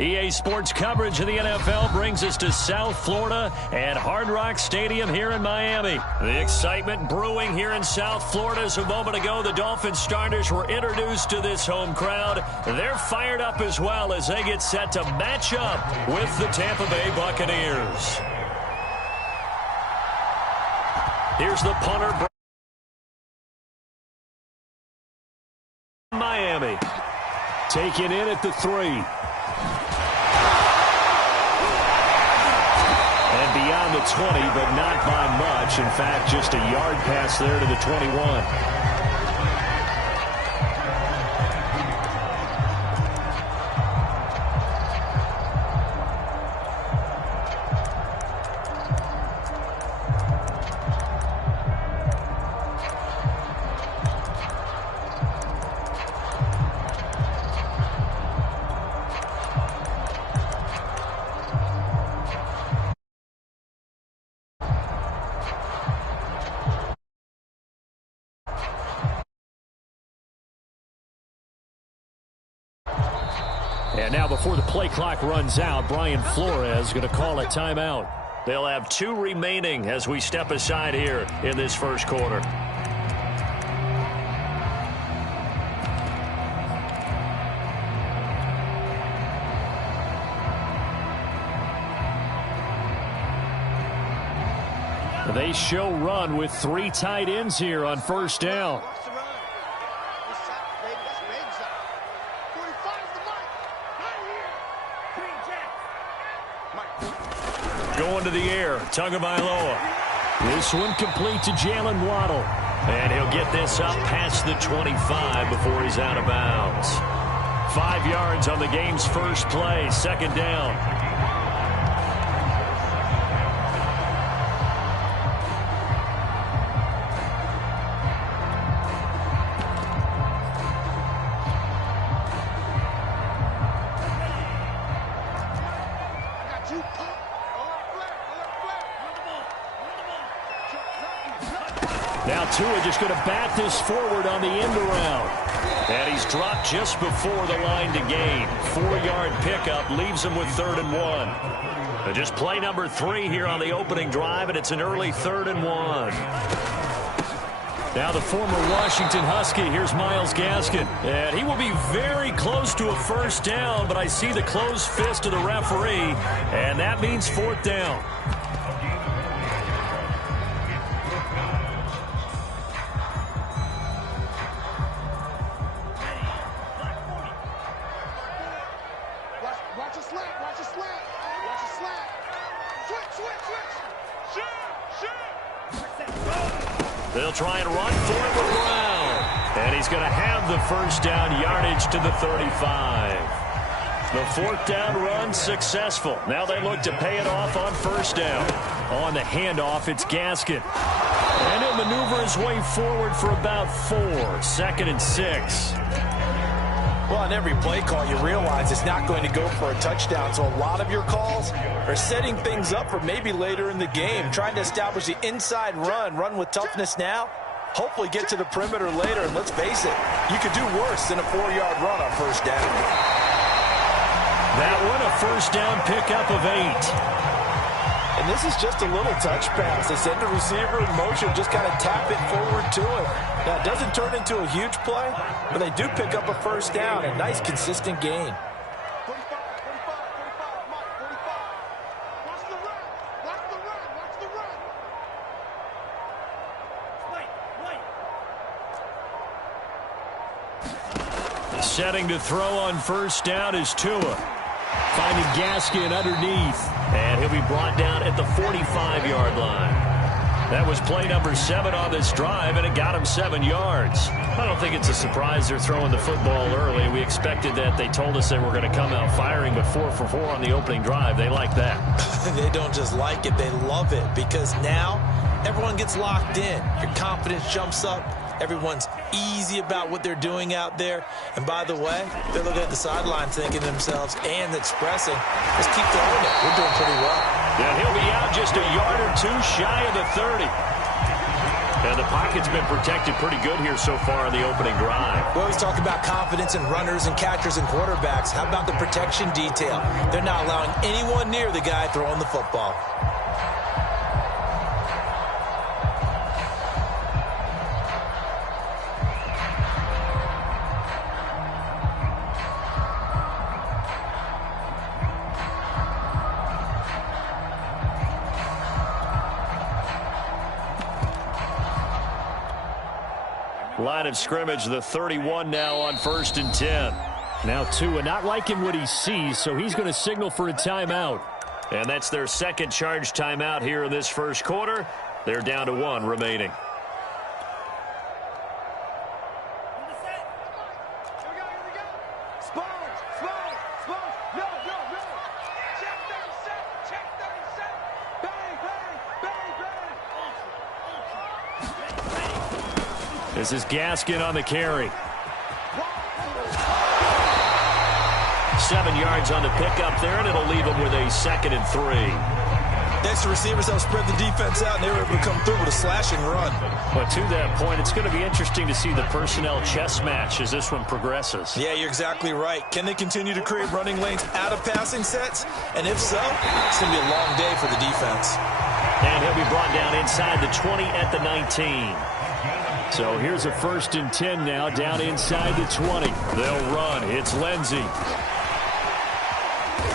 EA Sports coverage of the NFL brings us to South Florida at Hard Rock Stadium here in Miami. The excitement brewing here in South Florida as a moment ago the Dolphins starters were introduced to this home crowd. They're fired up as well as they get set to match up with the Tampa Bay Buccaneers. Here's the punter. Miami. Taken in at the 3. And beyond the 20, but not by much. In fact, just a yard pass there to the 21. And now before the play clock runs out, Brian Flores is going to call a timeout. They'll have 2 remaining as we step aside here in this first quarter. They show run with 3 tight ends here on first down. Going to the air, Tagovailoa. This one complete to Jalen Waddle. And he'll get this up past the 25 before he's out of bounds. 5 yards on the game's first play, second down. Now Tua just going to bat this forward on the end around. And he's dropped just before the line to gain. 4-yard pickup leaves him with 3rd and 1. Just play number 3 here on the opening drive, and it's an early 3rd and 1. Now the former Washington Husky, here's Myles Gaskin. And he will be very close to a first down, but I see the closed fist of the referee, and that means 4th down. They'll try and run for it with Brown. And he's going to have the first down yardage to the 35. The 4th down run successful. Now they look to pay it off on first down. On the handoff, it's Gaskin. And he'll maneuver his way forward for about 4. 2nd and 6. Well, on every play call, you realize it's not going to go for a touchdown. So a lot of your calls are setting things up for maybe later in the game, trying to establish the inside run with toughness now, hopefully get to the perimeter later. And let's face it, you could do worse than a 4-yard run on first down. That one, a first down pickup of 8. And this is just a little touch pass. They send the receiver in motion, just kind of tap it forward to him. Now, it doesn't turn into a huge play, but they do pick up a first down. A nice, consistent gain. Setting to throw on first down is Tua. Finding Gaskin underneath. And he'll be brought down at the 45-yard line. That was play number 7 on this drive, and it got him 7 yards. I don't think it's a surprise they're throwing the football early. We expected that. They told us they were going to come out firing, but 4 for 4 on the opening drive. They like that. They don't just like it, they love it, because now everyone gets locked in. Your confidence jumps up. Everyone's easy about what they're doing out there. And by the way, they're looking at the sideline thinking to themselves and expressing, let's keep throwing it. We're doing pretty well. Yeah, he'll be out just a yard or 2 shy of the 30. And the pocket's been protected pretty good here so far on the opening drive. We always talk about confidence in runners and catchers and quarterbacks. How about the protection detail? They're not allowing anyone near the guy throwing the football. Line of scrimmage, the 31 now on 1st and 10. Now Tua not liking what he sees, so he's going to signal for a timeout. And that's their second charge timeout here in this first quarter. They're down to 1 remaining. This is Gaskin on the carry. 7 yards on the pickup there, and it'll leave him with a 2nd and 3. Next, the receivers have spread the defense out, and they were able to come through with a slash and run. But to that point, it's going to be interesting to see the personnel chess match as this one progresses. Yeah, you're exactly right. Can they continue to create running lanes out of passing sets? And if so, it's going to be a long day for the defense. And he'll be brought down inside the 20 at the 19. So here's a 1st and 10 now, down inside the 20. They'll run. It's Lindsey.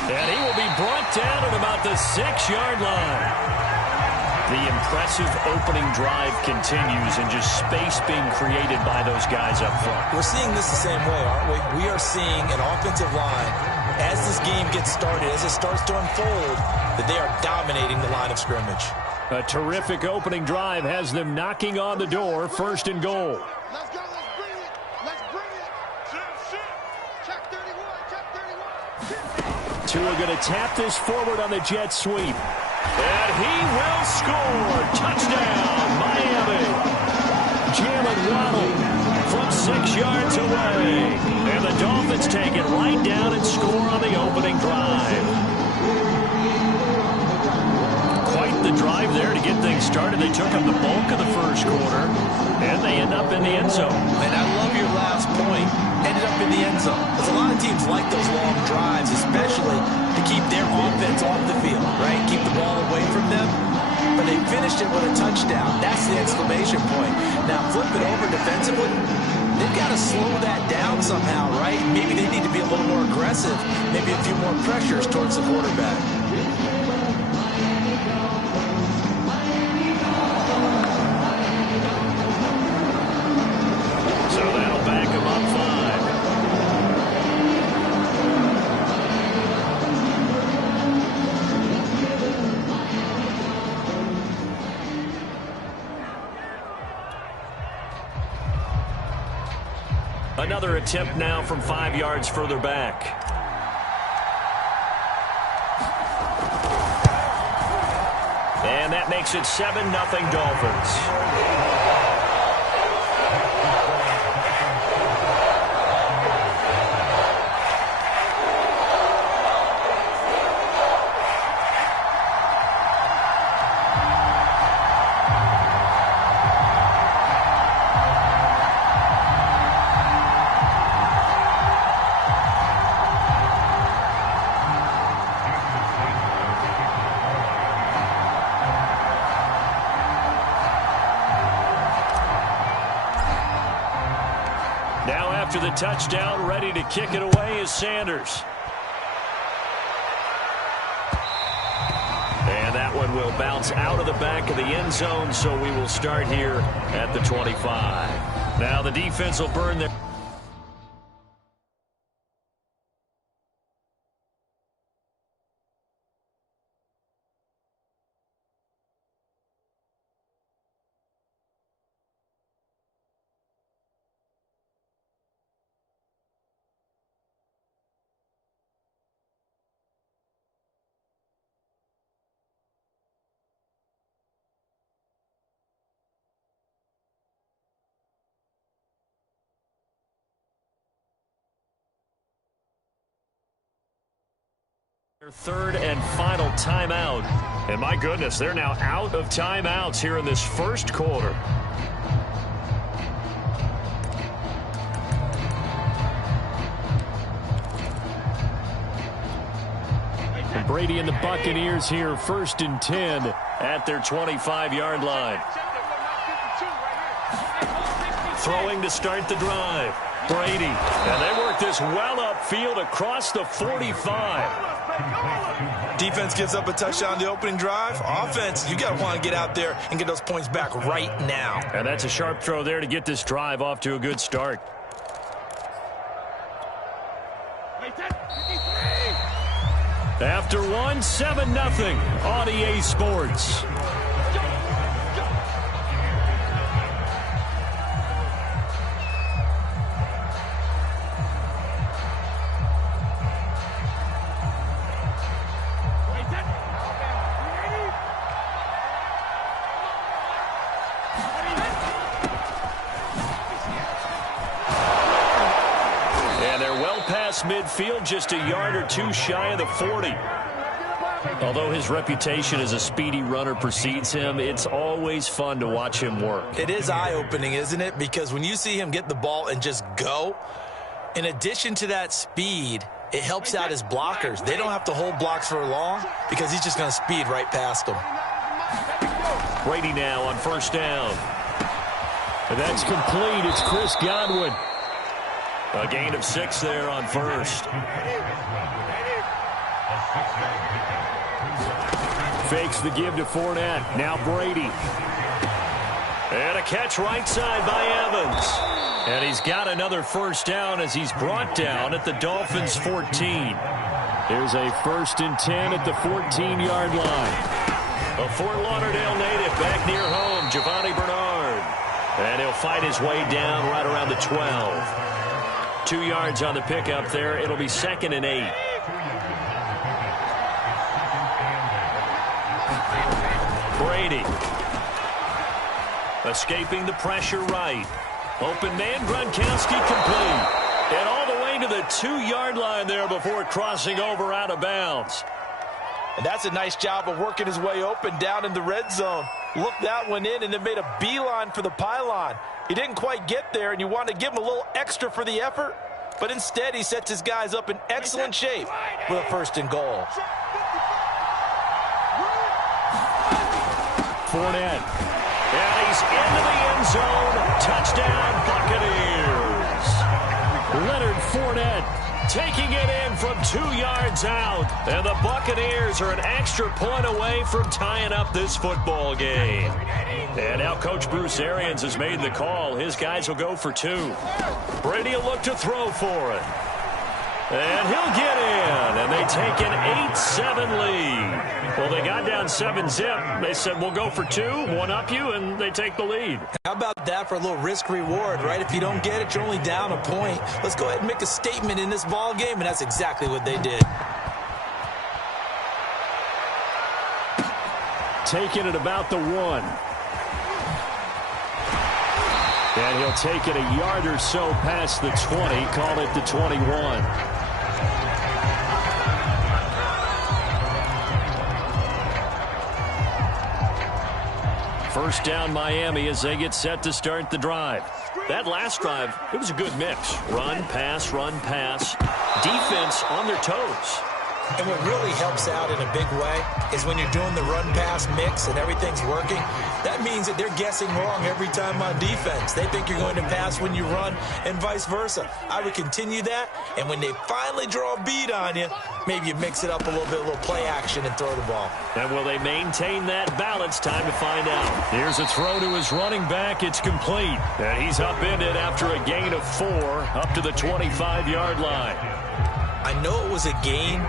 And he will be brought down at about the 6-yard line. The impressive opening drive continues, and just space being created by those guys up front. We're seeing this the same way, aren't we? We are seeing an offensive line, as this game gets started, as it starts to unfold, that they are dominating the line of scrimmage. A terrific opening drive has them knocking on the door, 1st and goal. Let's go, let's bring it. Let's bring it. Check 31, check 31. Tua going to tap this forward on the jet sweep. And he will score. Touchdown, Miami. Jalen Waddle From 6 yards away. And the Dolphins take it right down and score on the opening drive. Quite the drive there to get things started. They took up the bulk of the first quarter, and they end up in the end zone. And I love your last point. Ended up in the end zone. Because a lot of teams like those long drives, especially to keep their offense off the field, right? Keep the ball away from them. But they finished it with a touchdown. That's the exclamation point. Now flip it over defensively. They've got to slow that down somehow, right? Maybe they need to be a little more aggressive. Maybe a few more pressures towards the quarterback. So that'll back him up 5. Another attempt now from 5 yards further back. And that makes it 7-0 Dolphins. After the touchdown, ready to kick it away is Sanders. And that one will bounce out of the back of the end zone, so we will start here at the 25. Now the defense will burn their... Their third and final timeout And my goodness, they're now out of timeouts here in this first quarter. And Brady and the Buccaneers here, 1st and 10 at their 25-yard line. Throwing to start the drive. Brady. And they work this well upfield across the 45. Defense gives up a touchdown on the opening drive. Offense, you got to want to get out there and get those points back right now. And that's a sharp throw there to get this drive off to a good start. After one, 7-0 on EA Sports. Midfield, just a yard or two shy of the 40. Although his reputation as a speedy runner precedes him, it's always fun to watch him work. It is eye-opening, isn't it? Because when you see him get the ball and just go, in addition to that speed, it helps out his blockers. They don't have to hold blocks for long because he's just going to speed right past them. Brady now on 1st down. And that's complete. It's Chris Godwin. A gain of 6 there on 1st. Fakes the give to Fournette. Now Brady. And a catch right side by Evans. And he's got another 1st down as he's brought down at the Dolphins' 14. Here's a 1st and 10 at the 14-yard line. A Fort Lauderdale native back near home, Giovanni Bernard. And he'll fight his way down right around the 12. 2 yards on the pickup there. It'll be 2nd and 8. Brady. Escaping the pressure right. Open man, Gronkowski complete. And all the way to the 2-yard line there before crossing over out of bounds. And that's a nice job of working his way open down in the red zone. Looked that one in and then made a beeline for the pylon. He didn't quite get there, and you want to give him a little extra for the effort, but instead he sets his guys up in excellent shape with a 1st and goal. Fournette. And he's into the end zone. Touchdown, Buccaneers. Leonard Fournette taking it in from 2 yards out. And the Buccaneers are an extra point away from tying up this football game. And now Coach Bruce Arians has made the call. His guys will go for 2. Brady will look to throw for it. And he'll get in. And they take an 8-7 lead. Well, they got down 7-zip. They said, we'll go for 2, one up you, and they take the lead. How about that for a little risk-reward, right? If you don't get it, you're only down a point. Let's go ahead and make a statement in this ball game, and that's exactly what they did. Taking it about the 1. And he'll take it a yard or so past the 20, call it the 21. First down Miami as they get set to start the drive. That last drive, it was a good mix. Run, pass, defense on their toes. And what really helps out in a big way is when you're doing the run-pass mix and everything's working, that means that they're guessing wrong every time on defense. They think you're going to pass when you run and vice versa. I would continue that, and when they finally draw a bead on you, maybe you mix it up a little bit, a little play action and throw the ball. And will they maintain that balance? Time to find out. Here's a throw to his running back. It's complete. And he's upended after a gain of 4 up to the 25-yard line. I know it was a gain,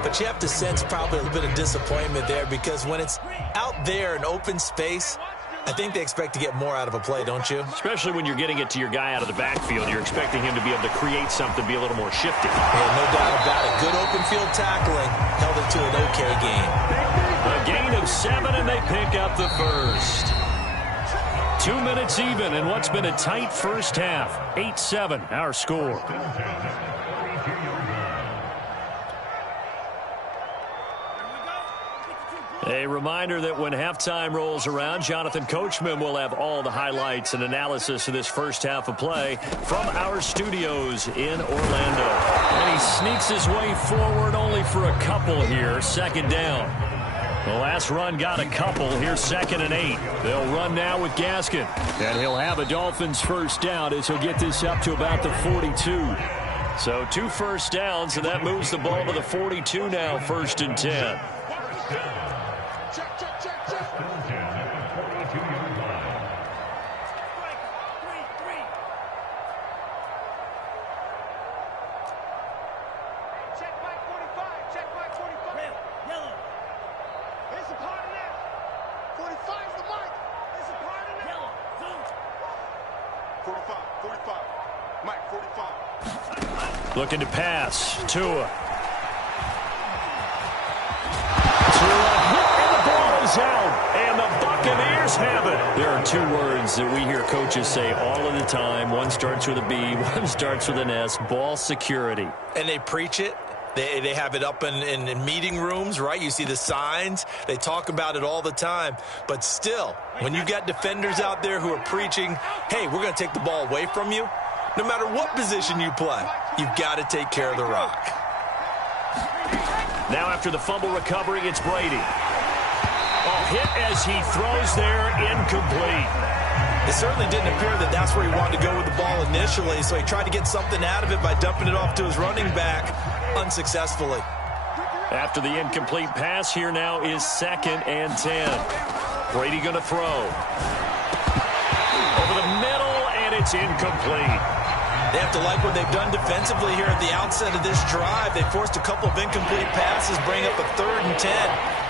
but you have to sense probably a little bit of disappointment there because when it's out there in open space, I think they expect to get more out of a play, don't you? Especially when you're getting it to your guy out of the backfield. You're expecting him to be able to create something, be a little more shifty. Yeah, no doubt about it. Good open field tackling held it to an okay gain. A gain of 7, and they pick up the first. 2 minutes even in what's been a tight first half. 8-7, our score. A reminder that when halftime rolls around, Jonathan Coachman will have all the highlights and analysis of this first half of play from our studios in Orlando. And he sneaks his way forward only for a couple here. Second down. The last run got a couple. Here's 2nd and 8. They'll run now with Gaskin. And he'll have a Dolphins first down as he'll get this up to about the 42. So 2 first downs, and that moves the ball to the 42 now, 1st and 10. Looking to pass. Tua. And the ball is out. And the Buccaneers have it. There are 2 words that we hear coaches say all of the time. One starts with a B, one starts with an S. Ball security. And they preach it. They have it up in meeting rooms, right? You see the signs. They talk about it all the time. But still, when you've got defenders out there who are preaching, hey, we're going to take the ball away from you, no matter what position you play, you've got to take care of the rock. Now after the fumble recovery, it's Brady. Hit as he throws there, incomplete. It certainly didn't appear that that's where he wanted to go with the ball initially, so he tried to get something out of it by dumping it off to his running back unsuccessfully. After the incomplete pass, here now is 2nd and 10. Brady going to throw. Over the middle, and it's incomplete. They have to like what they've done defensively here at the outset of this drive. They forced a couple of incomplete passes, bring up a 3rd and 10.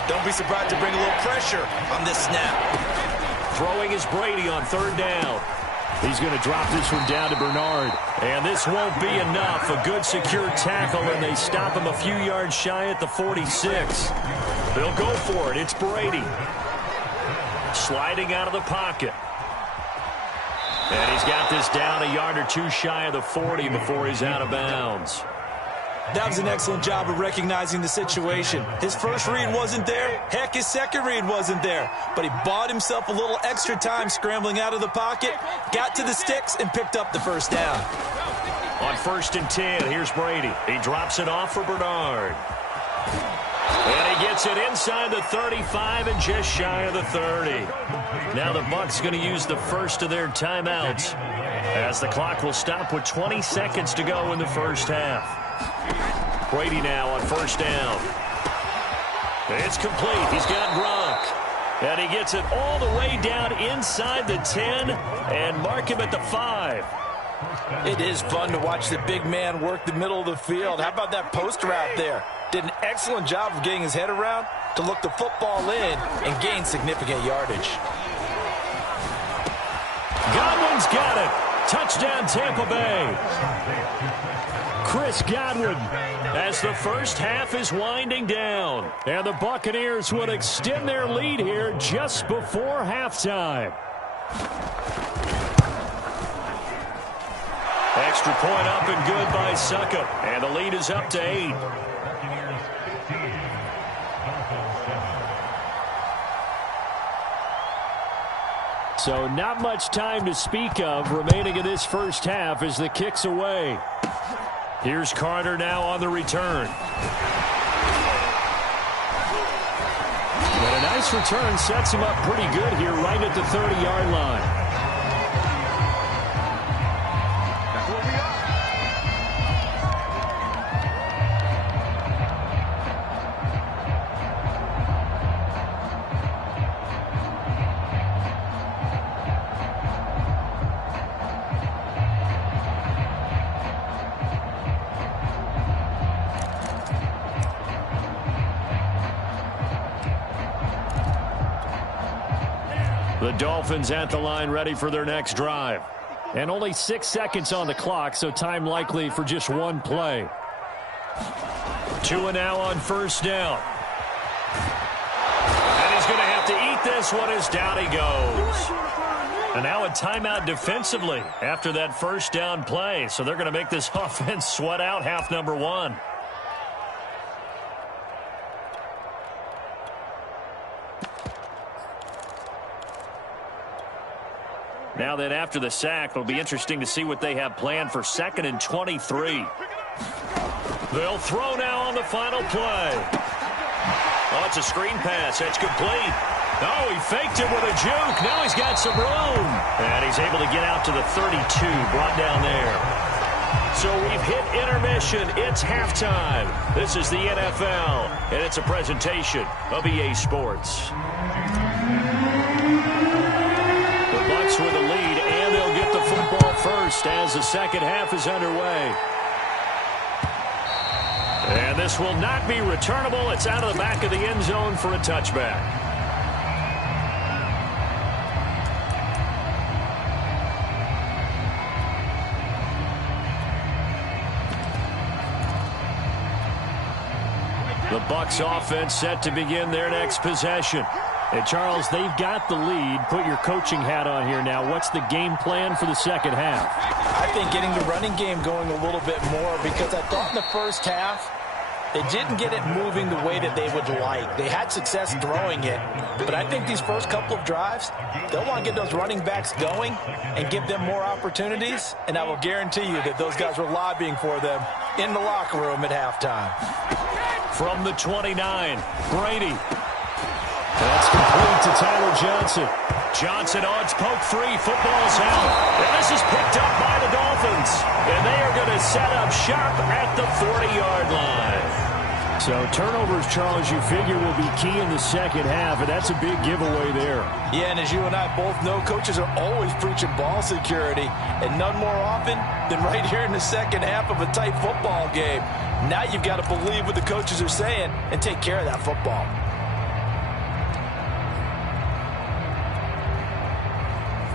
Don't be surprised to bring a little pressure on this snap. Throwing is Brady on 3rd down. He's going to drop this one down to Bernard. And this won't be enough. A good secure tackle, and they stop him a few yards shy at the 46. They'll go for it. It's Brady. Sliding out of the pocket. And he's got this down a yard or 2 shy of the 40 before he's out of bounds. That was an excellent job of recognizing the situation. His first read wasn't there. Heck, his second read wasn't there. But he bought himself a little extra time scrambling out of the pocket, got to the sticks, and picked up the first down. On 1st and 10, here's Brady. He drops it off for Bernard. And he gets it inside the 35 and just shy of the 30. Now the Bucs going to use the first of their timeouts as the clock will stop with 20 seconds to go in the first half. Brady now on 1st down. It's complete. He's got Gronk. And he gets it all the way down inside the 10 and mark him at the 5. It is fun to watch the big man work the middle of the field. How about that post route there? Did an excellent job of getting his head around to look the football in and gain significant yardage. Godwin's got it. Touchdown, Tampa Bay. Chris Godwin as the first half is winding down. And the Buccaneers would extend their lead here just before halftime. Extra point up and good by Suckup. And the lead is up to 8. So not much time to speak of remaining in this first half as the kick's away. Here's Carter now on the return. And a nice return sets him up pretty good here right at the 30-yard line. The Dolphins at the line ready for their next drive. And only 6 seconds on the clock, so time likely for just one play. Tua now on 1st down. And he's going to have to eat this one as down he goes. And now a timeout defensively after that 1st down play. So they're going to make this offense sweat out half number 1. Now then, after the sack, it'll be interesting to see what they have planned for 2nd and 23. They'll throw now on the final play. Oh, it's a screen pass. That's complete. Oh, he faked it with a juke. Now he's got some room. And he's able to get out to the 32, brought down there. So we've hit intermission. It's halftime. This is the NFL, and it's a presentation of EA Sports. The Bucs with a lead, and they'll get the football first as the second half is underway. And this will not be returnable. It's out of the back of the end zone for a touchback. The Bucs offense set to begin their next possession. And Charles, they've got the lead. Put your coaching hat on here now. What's the game plan for the second half? I think getting the running game going a little bit more, because I thought in the first half they didn't get it moving the way that they would like. They had success throwing it, but I think these first couple of drives, they'll want to get those running backs going and give them more opportunities, and I will guarantee you that those guys were lobbying for them in the locker room at halftime. From the 29, Brady. That's complete to Tyler Johnson. Johnson odds poke free. Football's out. And this is picked up by the Dolphins. And they are going to set up shop at the 40-yard line. So turnovers, Charles, you figure will be key in the second half, and that's a big giveaway there. Yeah, and as you and I both know, coaches are always preaching ball security, and none more often than right here in the second half of a tight football game. Now you've got to believe what the coaches are saying and take care of that football.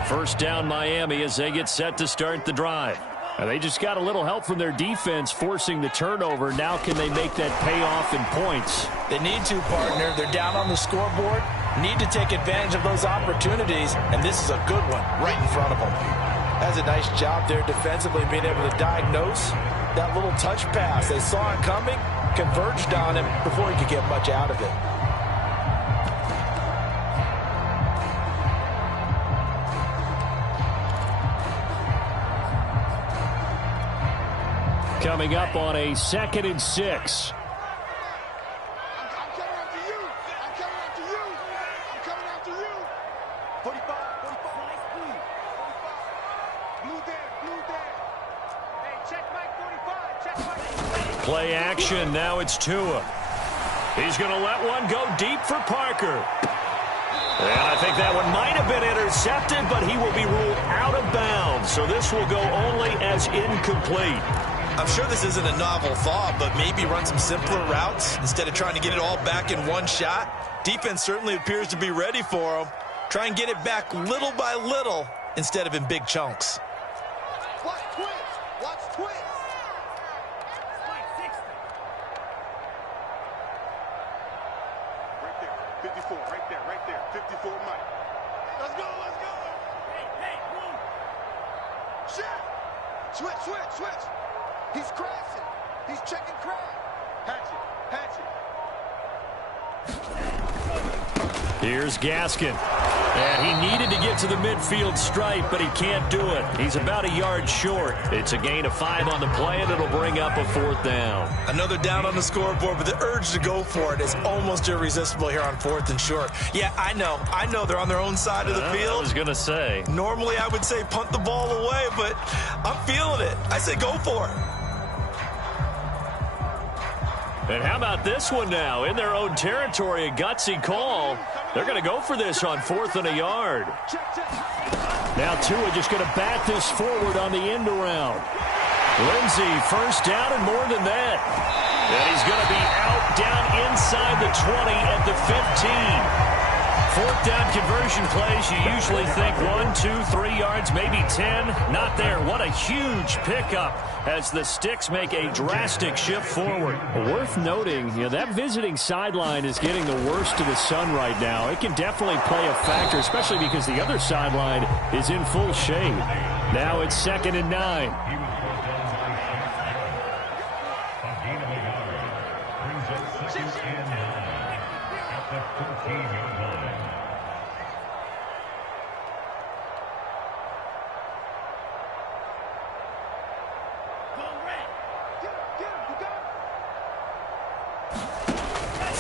First down, Miami, as they get set to start the drive. And they just got a little help from their defense forcing the turnover. Now can they make that pay off in points? They need to, partner. They're down on the scoreboard. Need to take advantage of those opportunities, and this is a good one right in front of them. That's a nice job there defensively, being able to diagnose that little touch pass. They saw it coming, converged on him before he could get much out of it. Coming up on a 2nd and 6. I'm coming after you. I'm coming after you. I'm coming after you. 45, 45. Nice blue. 45. Blue there. Hey, check Mike 45. Check Mike. Play action. Now it's Tua. He's going to let one go deep for Parker. And I think that one might have been intercepted, but he will be ruled out of bounds. So this will go only as incomplete. I'm sure this isn't a novel thought, but maybe run some simpler routes instead of trying to get it all back in one shot. Defense certainly appears to be ready for him. Try and get it back little by little instead of in big chunks. Watch twins. Watch twins. Right there. 54. Right there. 54 Mike. Let's go. Hey, move. Shit. Switch. He's crashing. He's checking crash. Hatchet. Here's Gaskin. And he needed to get to the midfield stripe, but he can't do it. He's about a yard short. It's a gain of 5 on the play, and it'll bring up a 4th down. Another down on the scoreboard, but the urge to go for it is almost irresistible here on 4th and short. Yeah, I know they're on their own side of the field. I was going to say. Normally I would say punt the ball away, but I'm feeling it. I say go for it. And how about this one now? In their own territory, a gutsy call. They're going to go for this on 4th and a yard. Now Tua just going to bat this forward on the end around. Lindsey, first down and more than that. And he's going to be out down inside the 20 at the 15. 4th down conversion plays, you usually think 1, 2, 3 yards, maybe 10. Not there. What a huge pickup as the Sticks make a drastic shift forward. Worth noting, that visiting sideline is getting the worst of the sun right now. It can definitely play a factor, especially because the other sideline is in full shade. Now it's 2nd and 9.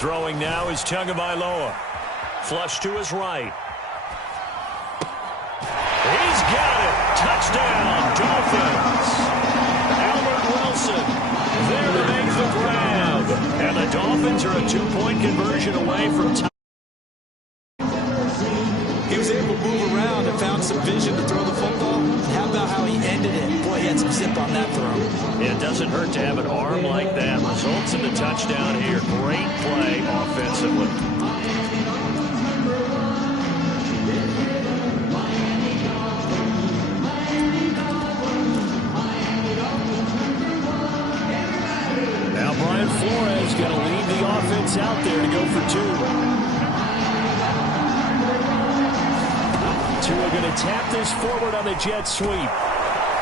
Throwing now is Tagovailoa. Flush to his right. He's got it. Touchdown, Dolphins. Albert Wilson there to make the grab. And the Dolphins are a 2-point conversion away from time. He was able to move around and found some vision to throw the football. How about how he ended it? Boy, he had some zip on that throw. It doesn't hurt to have an arm like that. Results in the touchdown here. Great play offensively. Now Brian Flores going to lead the offense out there to go for 2. Tua going to tap this forward on the jet sweep.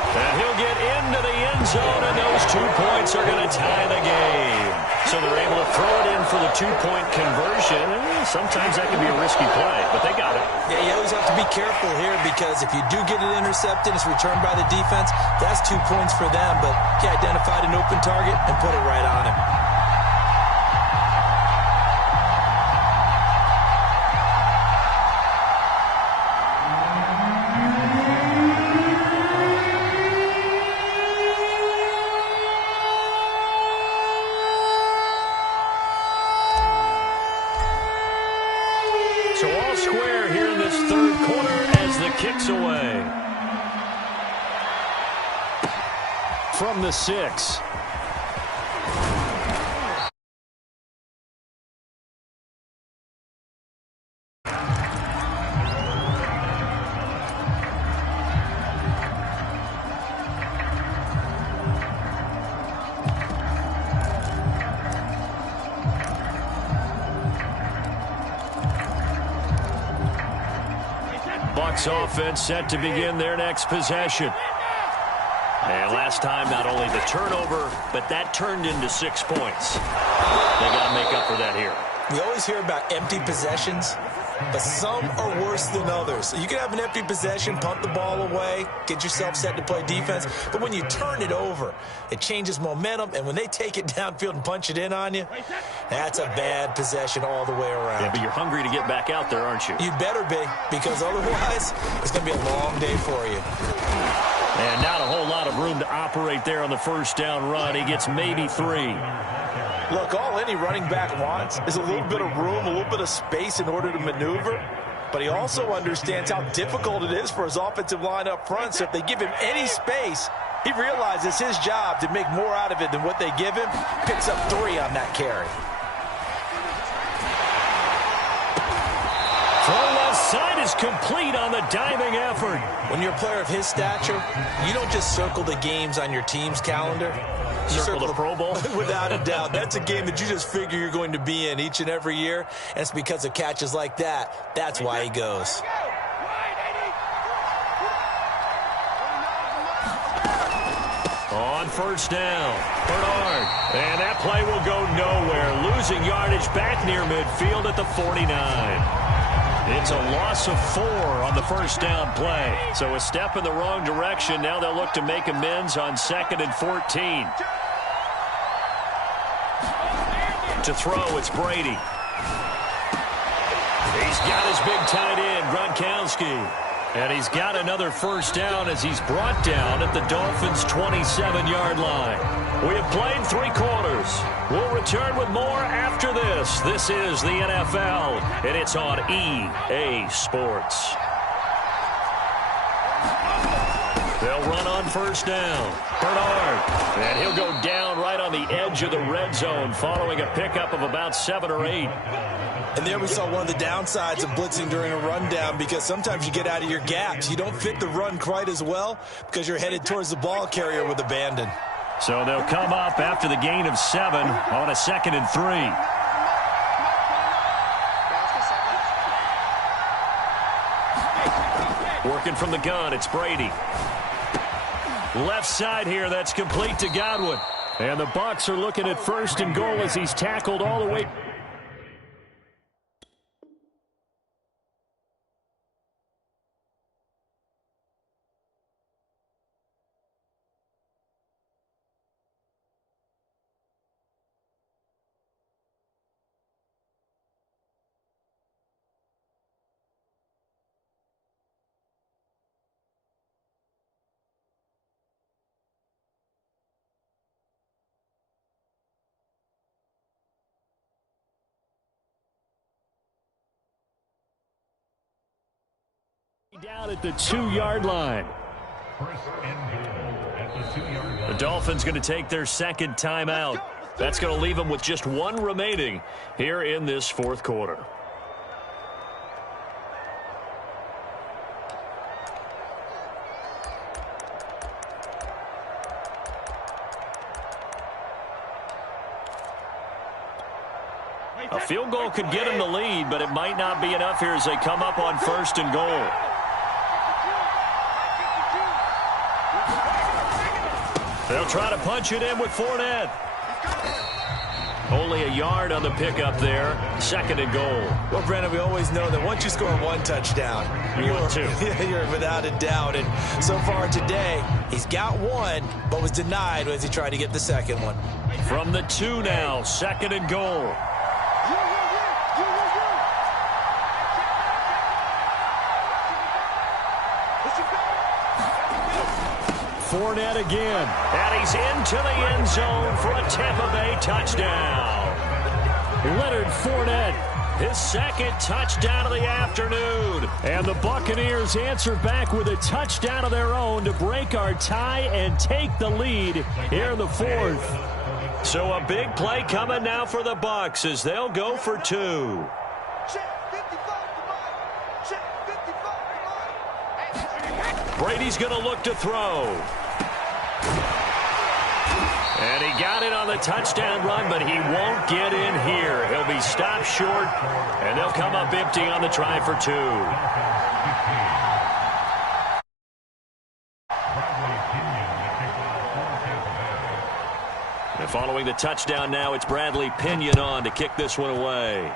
And he'll get into the end zone, and those 2 points are going to tie the game. So they're able to throw it in for the 2-point conversion. Sometimes that can be a risky play, but they got it. Yeah, you always have to be careful here because if you do get it intercepted, it's returned by the defense, that's 2 points for them. But he identified an open target and put it right on him. So all square here in this third quarter as the kick's away. From the 6. Bucs offense set to begin their next possession. And last time, not only the turnover, but that turned into 6 points. They got to make up for that here. We always hear about empty possessions, but some are worse than others. You can have an empty possession, punt the ball away, get yourself set to play defense, but when you turn it over, it changes momentum, and when they take it downfield and punch it in on you, that's a bad possession all the way around. Yeah, but you're hungry to get back out there, aren't you? You'd better be, because otherwise, it's going to be a long day for you. And not a whole lot of room to operate there on the first down run. He gets maybe 3. Look, all any running back wants is a little bit of room, a little bit of space in order to maneuver. But he also understands how difficult it is for his offensive line up front. So if they give him any space, he realizes his job to make more out of it than what they give him. Picks up 3 on that carry. Throw left side is complete on the diving effort. When you're a player of his stature, you don't just circle the games on your team's calendar. You Circle the Pro Bowl? Without a doubt. That's a game that you just figure you're going to be in each and every year. And it's because of catches like that. That's why he goes. On first down, Bernard. And that play will go nowhere. Losing yardage back near midfield at the 49. It's a loss of 4 on the first down play. So a step in the wrong direction. Now they'll look to make amends on 2nd and 14. To throw, it's Brady. He's got his big tight end, Gronkowski. And he's got another first down as he's brought down at the Dolphins' 27-yard line. We have played 3 quarters. We'll return with more after this. This is the NFL, and it's on EA Sports. They'll run on first down. Bernard. And he'll go down right on the edge of the red zone following a pickup of about 7 or 8. And there we saw one of the downsides of blitzing during a rundown because sometimes you get out of your gaps. You don't fit the run quite as well because you're headed towards the ball carrier with abandon. So they'll come up after the gain of 7 on a 2nd and 3. Working from the gun, it's Brady. Left side here, that's complete to Godwin. And the Bucs are looking at 1st and goal as he's tackled all the way. Down at the 2-yard line. The Dolphins going to take their second timeout. That's going to leave them with just one remaining here in this fourth quarter. A field goal could get them the lead, but it might not be enough here as they come up on 1st and goal. They'll try to punch it in with Fournette. Only a yard on the pickup there. 2nd and goal. Well, Brandon, we always know that once you score one touchdown, you're without a doubt. And so far today, he's got one, but was denied as he tried to get the second one. From the 2 now, 2nd and goal. Fournette again. And he's into the end zone for a Tampa Bay touchdown. Leonard Fournette, his 2nd touchdown of the afternoon. And the Buccaneers answer back with a touchdown of their own to break our tie and take the lead here in the 4th. So a big play coming now for the Bucs as they'll go for 2. Brady's going to look to throw. And he got it on the touchdown run, but he won't get in here. He'll be stopped short, and they'll come up empty on the try for 2. And following the touchdown now, it's Bradley Pinion on to kick this one away.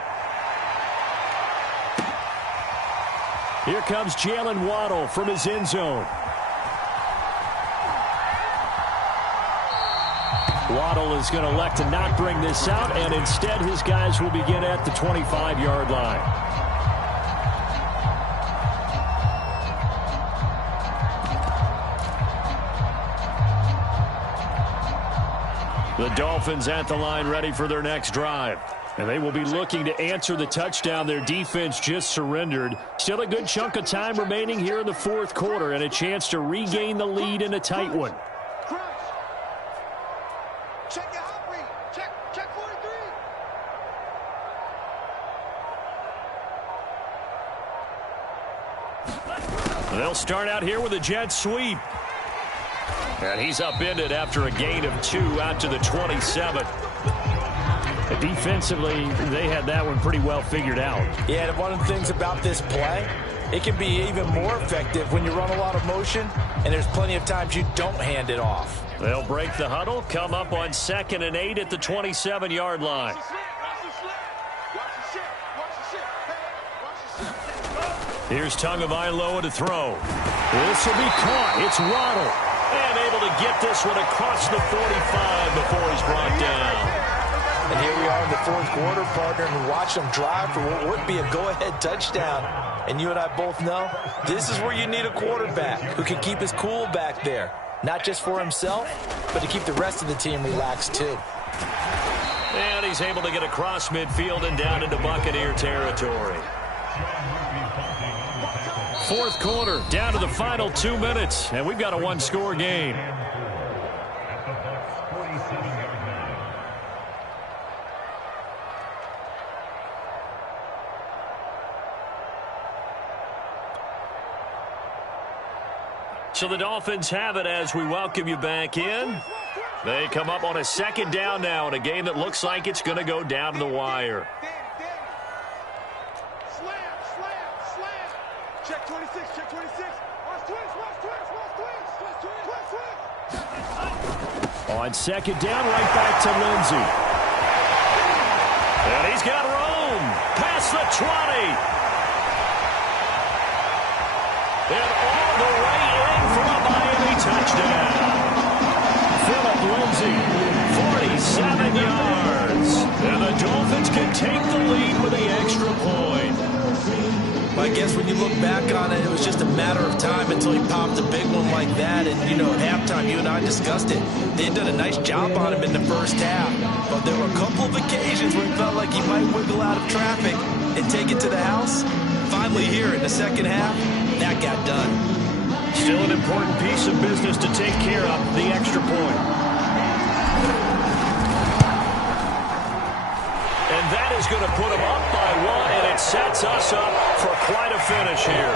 Here comes Jalen Waddle from his end zone. Waddle is going to elect to not bring this out, and instead his guys will begin at the 25-yard line. The Dolphins at the line ready for their next drive. And they will be looking to answer the touchdown their defense just surrendered. Still a good chunk of time remaining here in the 4th quarter and a chance to regain the lead in a tight one. Check your hot read. Check 43. They'll start out here with a jet sweep. And he's upended after a gain of 2 out to the 27. Defensively, they had that one pretty well figured out. Yeah, and one of the things about this play, it can be even more effective when you run a lot of motion, and there's plenty of times you don't hand it off. They'll break the huddle, come up on 2nd and 8 at the 27-yard line. Here's Tagovailoa to throw. This will be caught. It's Waddle. And able to get this one across the 45 before he's brought down. And here we are in the 4th quarter, partner, and watch them drive for what would be a go-ahead touchdown. And you and I both know this is where you need a quarterback who can keep his cool back there. Not just for himself, but to keep the rest of the team relaxed too. And he's able to get across midfield and down into Buccaneer territory. 4th quarter, down to the final 2 minutes, and we've got a 1-score game. So the Dolphins have it as we welcome you back in. They come up on a 2nd down now in a game that looks like it's going to go down to the wire. Slam. Check 26. Watch twins. On 2nd down, right back to Lindsey. And he's got room. Past the 20. And all the way in for a Miami touchdown. Phillip Lindsey, 47 yards. And the Dolphins can take the lead with the extra point. I guess when you look back on it, it was just a matter of time until he popped a big one like that. And, you know, at halftime, you and I discussed it. They had done a nice job on him in the first half. But there were a couple of occasions where he felt like he might wiggle out of traffic and take it to the house. Finally here in the second half, that got done. Still an important piece of business to take care of, the extra point. And that is going to put them up by 1, and it sets us up for quite a finish here.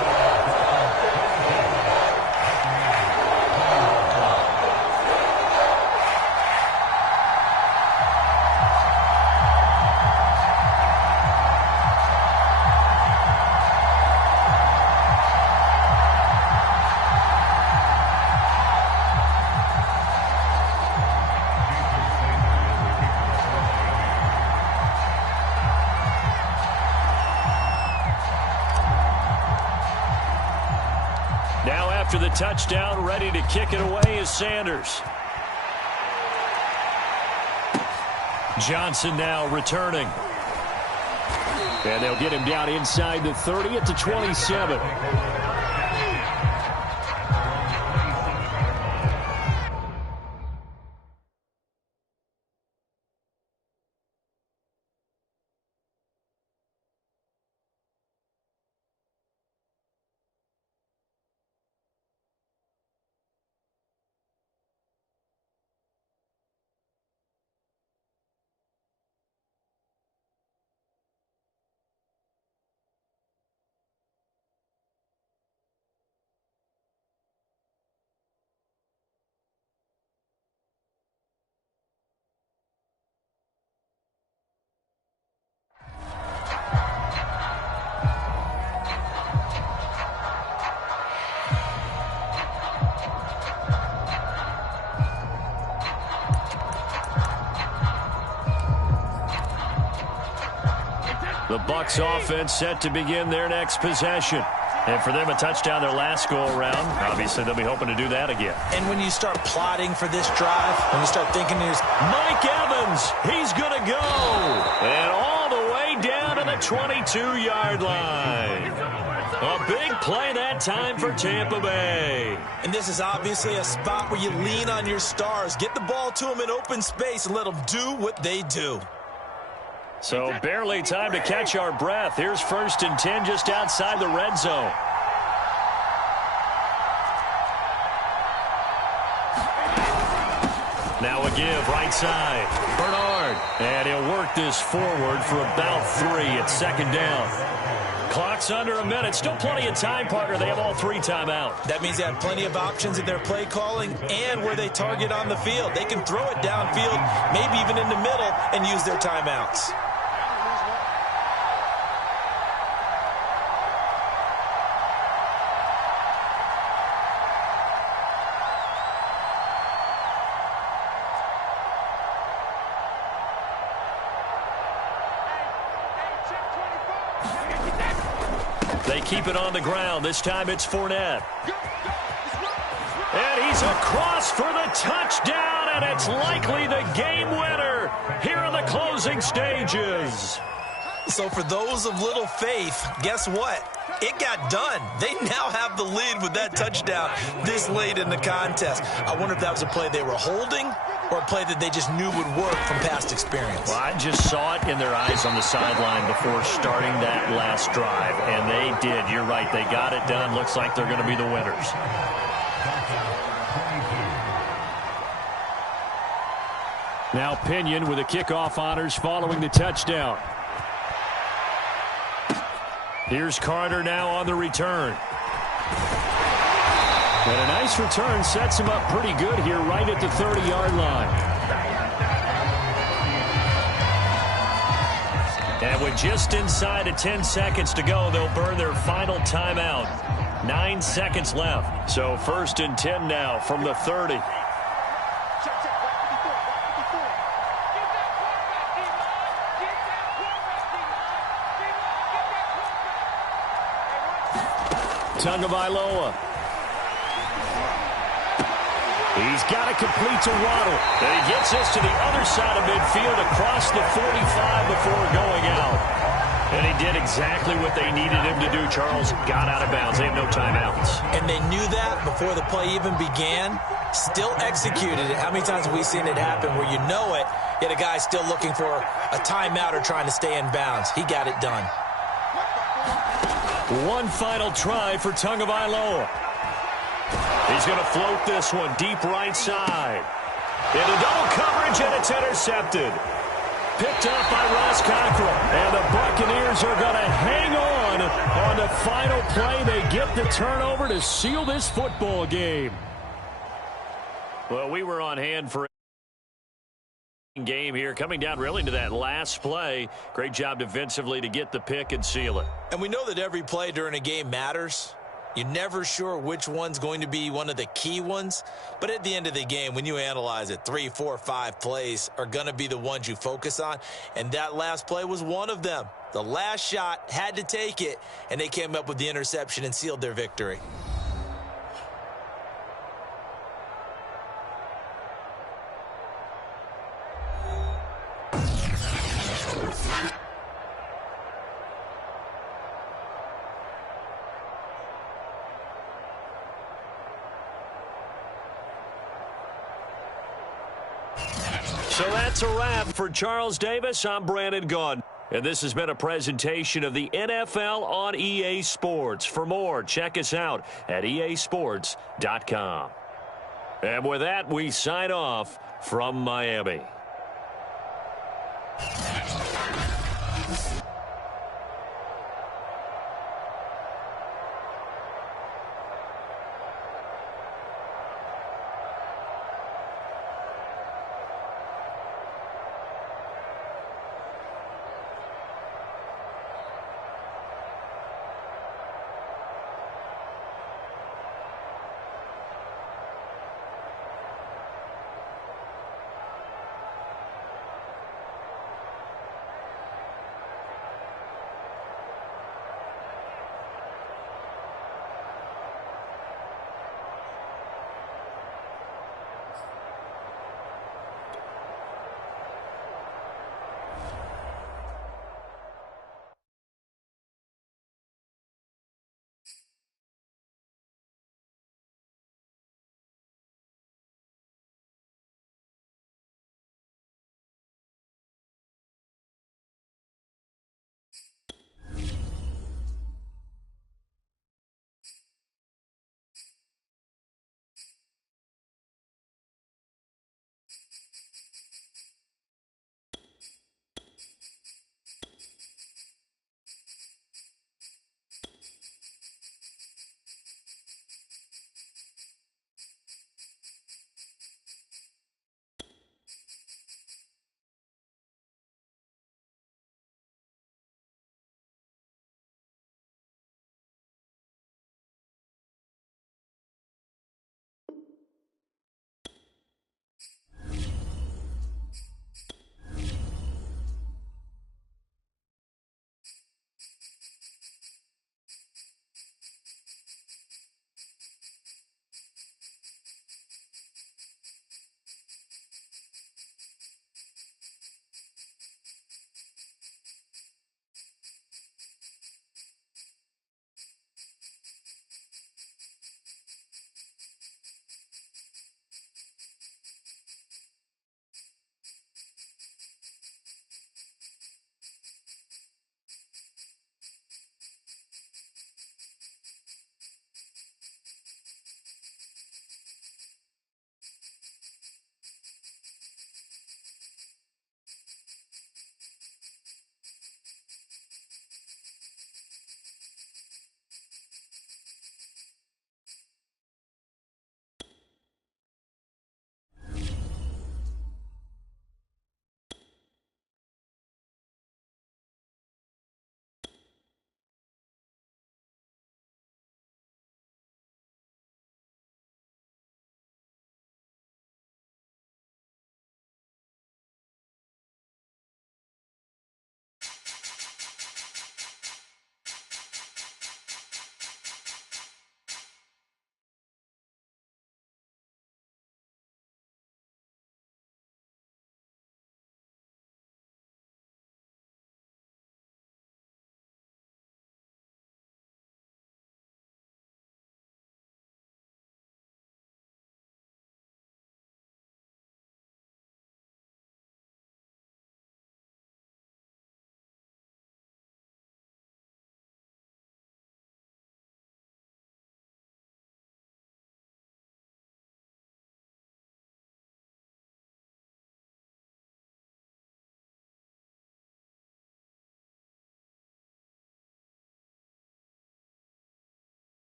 After the touchdown, ready to kick it away is Sanders. Johnson now returning. And they'll get him down inside the 30 at the 27. The Bucs offense set to begin their next possession. And for them, a touchdown their last go-around. Obviously, they'll be hoping to do that again. And when you start plotting for this drive, when you start thinking there's Mike Evans, he's going to go. And all the way down to the 22-yard line. A big play that time for Tampa Bay. And this is obviously a spot where you lean on your stars. Get the ball to them in open space and let them do what they do. So barely time to catch our breath. Here's 1st and 10 just outside the red zone. Now a give right side. Bernard. And he'll work this forward for about 3 at 2nd down. Clock's under a minute. Still plenty of time, partner. They have all 3 timeouts. That means they have plenty of options in their play calling and where they target on the field. They can throw it downfield, maybe even in the middle, and use their timeouts. They keep it on the ground. This time it's Fournette. And he's across for the touchdown, and it's likely the game winner here in the closing stages. So for those of little faith, guess what? It got done. They now have the lead with that touchdown this late in the contest. I wonder if that was a play they were holding or a play that they just knew would work from past experience. Well, I just saw it in their eyes on the sideline before starting that last drive, and they did. You're right. They got it done. Looks like they're going to be the winners. Now Pinion with the kickoff honors following the touchdown. Here's Carter now on the return. And a nice return sets him up pretty good here right at the 30-yard line. And with just inside of 10 seconds to go, they'll burn their final timeout. 9 seconds left. So 1st and 10 now from the 30. Tagovailoa. He's got to complete to Waddle. And he gets us to the other side of midfield across the 45 before going out. And he did exactly what they needed him to do, Charles. Got out of bounds. They have no timeouts. And they knew that before the play even began. Still executed it. How many times have we seen it happen where you know it, yet a guy's still looking for a timeout or trying to stay in bounds? He got it done. One final try for Tagovailoa. He's going to float this one deep right side. Into double coverage, and it's intercepted. Picked up by Ross Cockrell. And the Buccaneers are going to hang on the final play. They get the turnover to seal this football game. Well, we were on hand for a game here, coming down really to that last play. Great job defensively to get the pick and seal it. And we know that every play during a game matters. You're never sure which one's going to be one of the key ones. But at the end of the game, when you analyze it, 3, 4, 5 plays are going to be the ones you focus on. And that last play was one of them. The last shot had to take it, and they came up with the interception and sealed their victory. So that's a wrap for Charles Davis. I'm Brandon Gaudin. And this has been a presentation of the NFL on EA Sports. For more, check us out at easports.com. And with that, we sign off from Miami.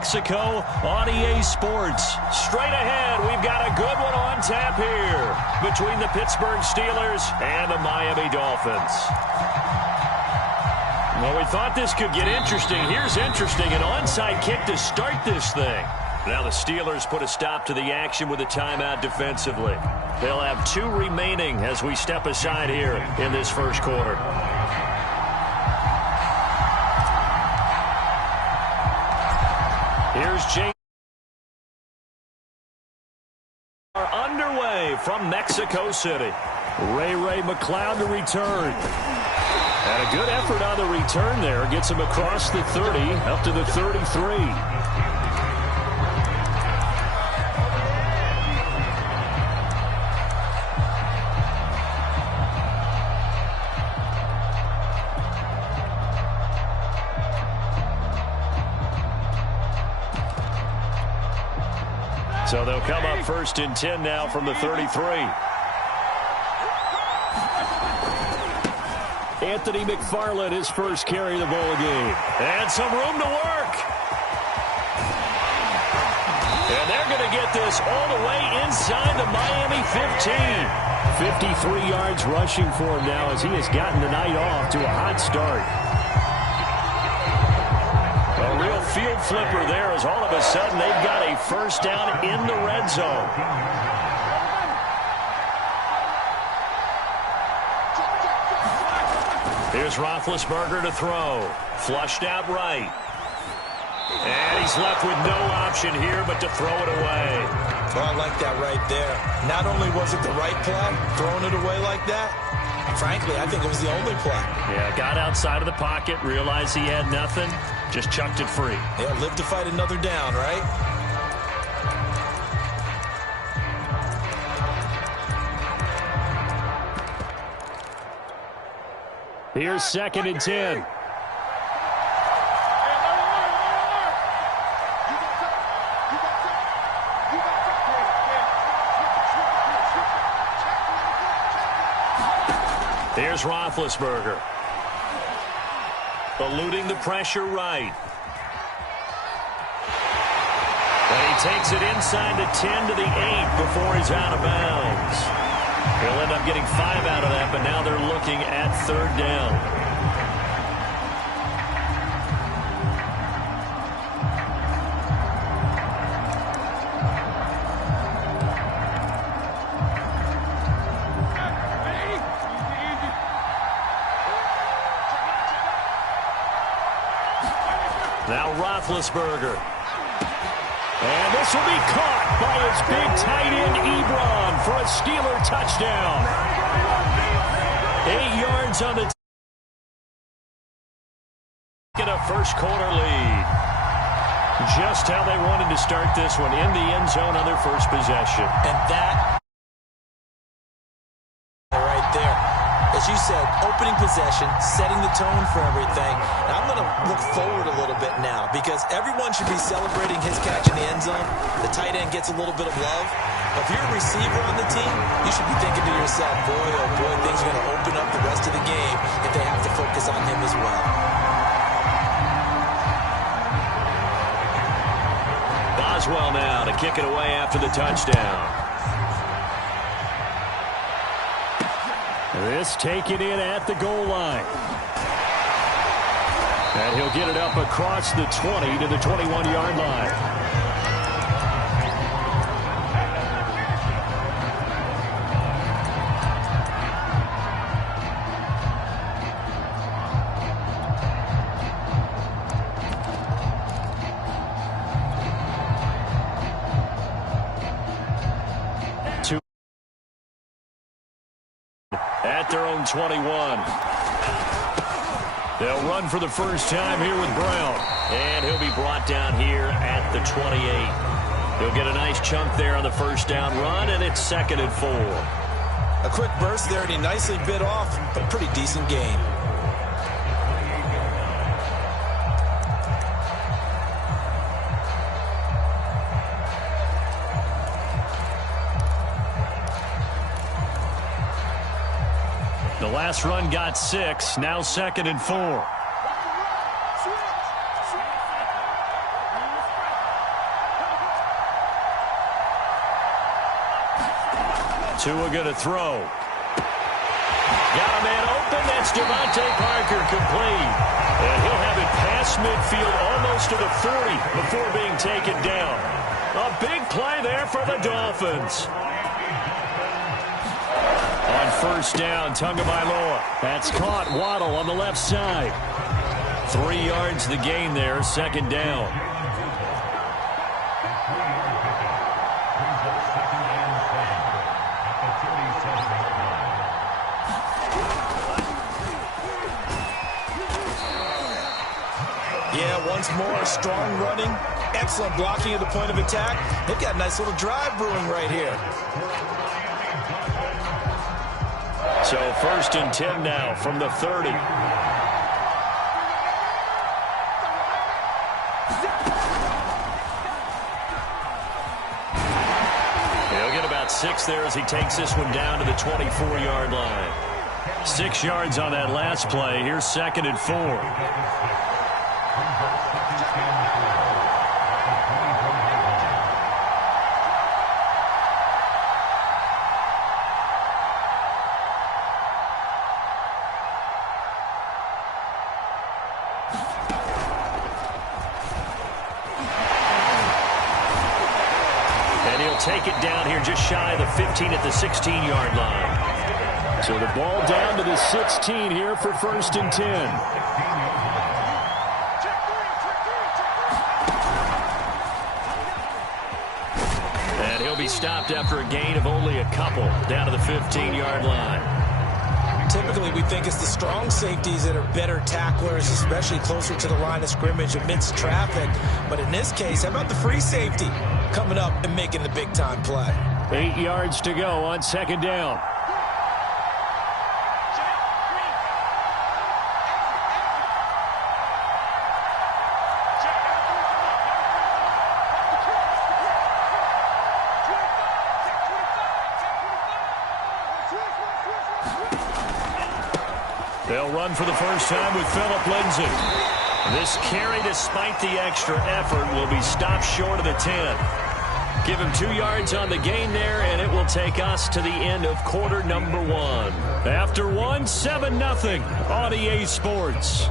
Mexico on EA Sports. Straight ahead, we've got a good one on tap here between the Pittsburgh Steelers and the Miami Dolphins. Well, we thought this could get interesting. Here's interesting, an onside kick to start this thing. Now the Steelers put a stop to the action with a timeout defensively. They'll have 2 remaining as we step aside here in this first quarter. Here's James. Are underway from Mexico City. Ray McLeod to return. And a good effort on the return there. Gets him across the 30, up to the 33. So they'll come up 1st and 10 now from the 33. Anthony McFarland, his first carry of the ball game. And some room to work. And they're going to get this all the way inside the Miami 15. 53 yards rushing for him now as he has gotten the night off to a hot start. A real field flipper there as all of a sudden they've got a first down in the red zone. Here's Roethlisberger to throw. Flushed out right. And he's left with no option here but to throw it away. Well, I like that right there. Not only was it the right play, throwing it away like that, frankly, I think it was the only play. Yeah, got outside of the pocket, realized he had nothing, just chucked it free. Yeah, live to fight another down, right? Here's 2nd and 10. Here's Roethlisberger. Eluding the pressure right. And he takes it inside the 10 to the 8 before he's out of bounds. He'll end up getting 5 out of that, but now they're looking at 3rd down. Now Roethlisberger. And this will be caught by his big tight end, Ebron, for a Steeler touchdown. 8 yards on the get a first quarter lead. Just how they wanted to start this one, in the end zone on their first possession. And that right there. As you said, opening possession, setting the tone for everything. And I'm going to look forward a little bit now because everyone should be celebrating his catch in the end zone. The tight end gets a little bit of love. But if you're a receiver on the team, you should be thinking to yourself, boy, oh boy, things are going to open up the rest of the game if they have to focus on him as well. Boswell now to kick it away after the touchdown. This taken in at the goal line. And he'll get it up across the 20 to the 21-yard line. At their own 21. They'll run for the first time here with Brown. And he'll be brought down here at the 28. He'll get a nice chunk there on the first down run, and it's 2nd and 4. A quick burst there, and he nicely bit off, but pretty decent gain. The last run got 6, now 2nd and 4. Tua going to throw. Got a man open. That's Devontae Parker, complete. And he'll have it past midfield almost to the 40 before being taken down. A big play there for the Dolphins. On first down, Tagovailoa. That's caught. Waddle on the left side. 3 yards the gain there, second down. Yeah, once more, strong running, excellent blocking at the point of attack. They've got a nice little drive brewing right here. So first and 10 now from the 30. He'll get about 6 there as he takes this one down to the 24-yard line. 6 yards on that last play. Here's second and 4. Take it down here just shy of the 15 at the 16-yard line. So the ball down to the 16 here for first and 10. And he'll be stopped after a gain of only a couple down to the 15-yard line. Typically, we think it's the strong safeties that are better tacklers, especially closer to the line of scrimmage amidst traffic. But in this case, how about the free safety coming up and making the big-time play? 8 yards to go on second down. They'll run for the first time with Phillip Lindsay. This carry, despite the extra effort, will be stopped short of the 10. Give him 2 yards on the gain there, and it will take us to the end of quarter number 1. After 1, 7-0 on EA Sports.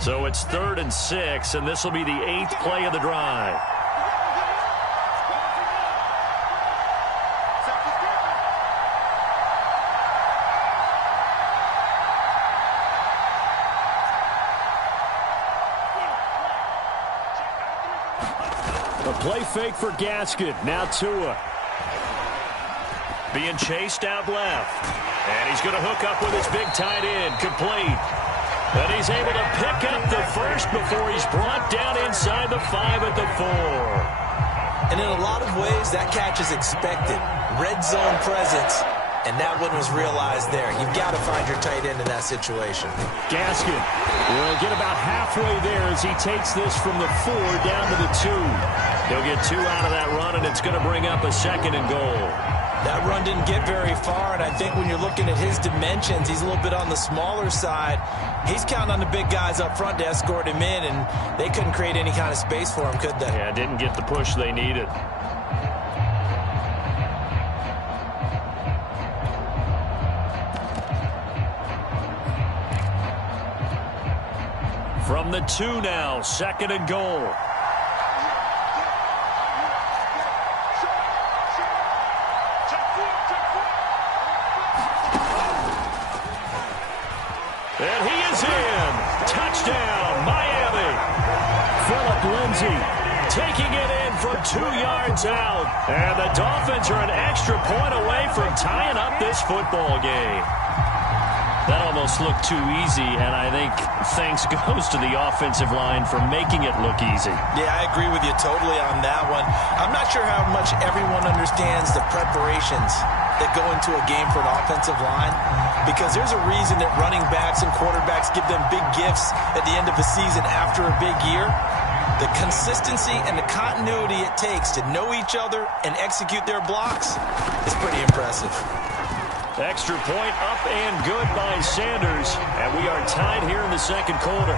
So it's 3rd and 6, and this will be the 8th play of the drive. A play fake for Gaskin. Now Tua. Being chased out left. And he's going to hook up with his big tight end. Complete. And he's able to pick up the first before he's brought down inside the 5 at the 4. And in a lot of ways, that catch is expected. Red zone presence. And that one was realized there. You've got to find your tight end in that situation. Gaskin will get about halfway there as he takes this from the 4 down to the 2. He'll get 2 out of that run, and it's going to bring up a 2nd and goal. That run didn't get very far, and I think when you're looking at his dimensions, he's a little bit on the smaller side. He's counting on the big guys up front to escort him in, and they couldn't create any kind of space for him, could they? Yeah, didn't get the push they needed. From the 2 now, 2nd and goal. And he is in. Touchdown, Miami. Phillip Lindsay taking it in from 2 yards out. And the Dolphins are an extra point away from tying up this football game. That almost looked too easy, and I think thanks goes to the offensive line for making it look easy. Yeah, I agree with you totally on that one. I'm not sure how much everyone understands the preparations that go into a game for an offensive line, because there's a reason that running backs and quarterbacks give them big gifts at the end of the season after a big year. The consistency and the continuity it takes to know each other and execute their blocks is pretty impressive. Extra point up and good by Sanders. And we are tied here in the second quarter.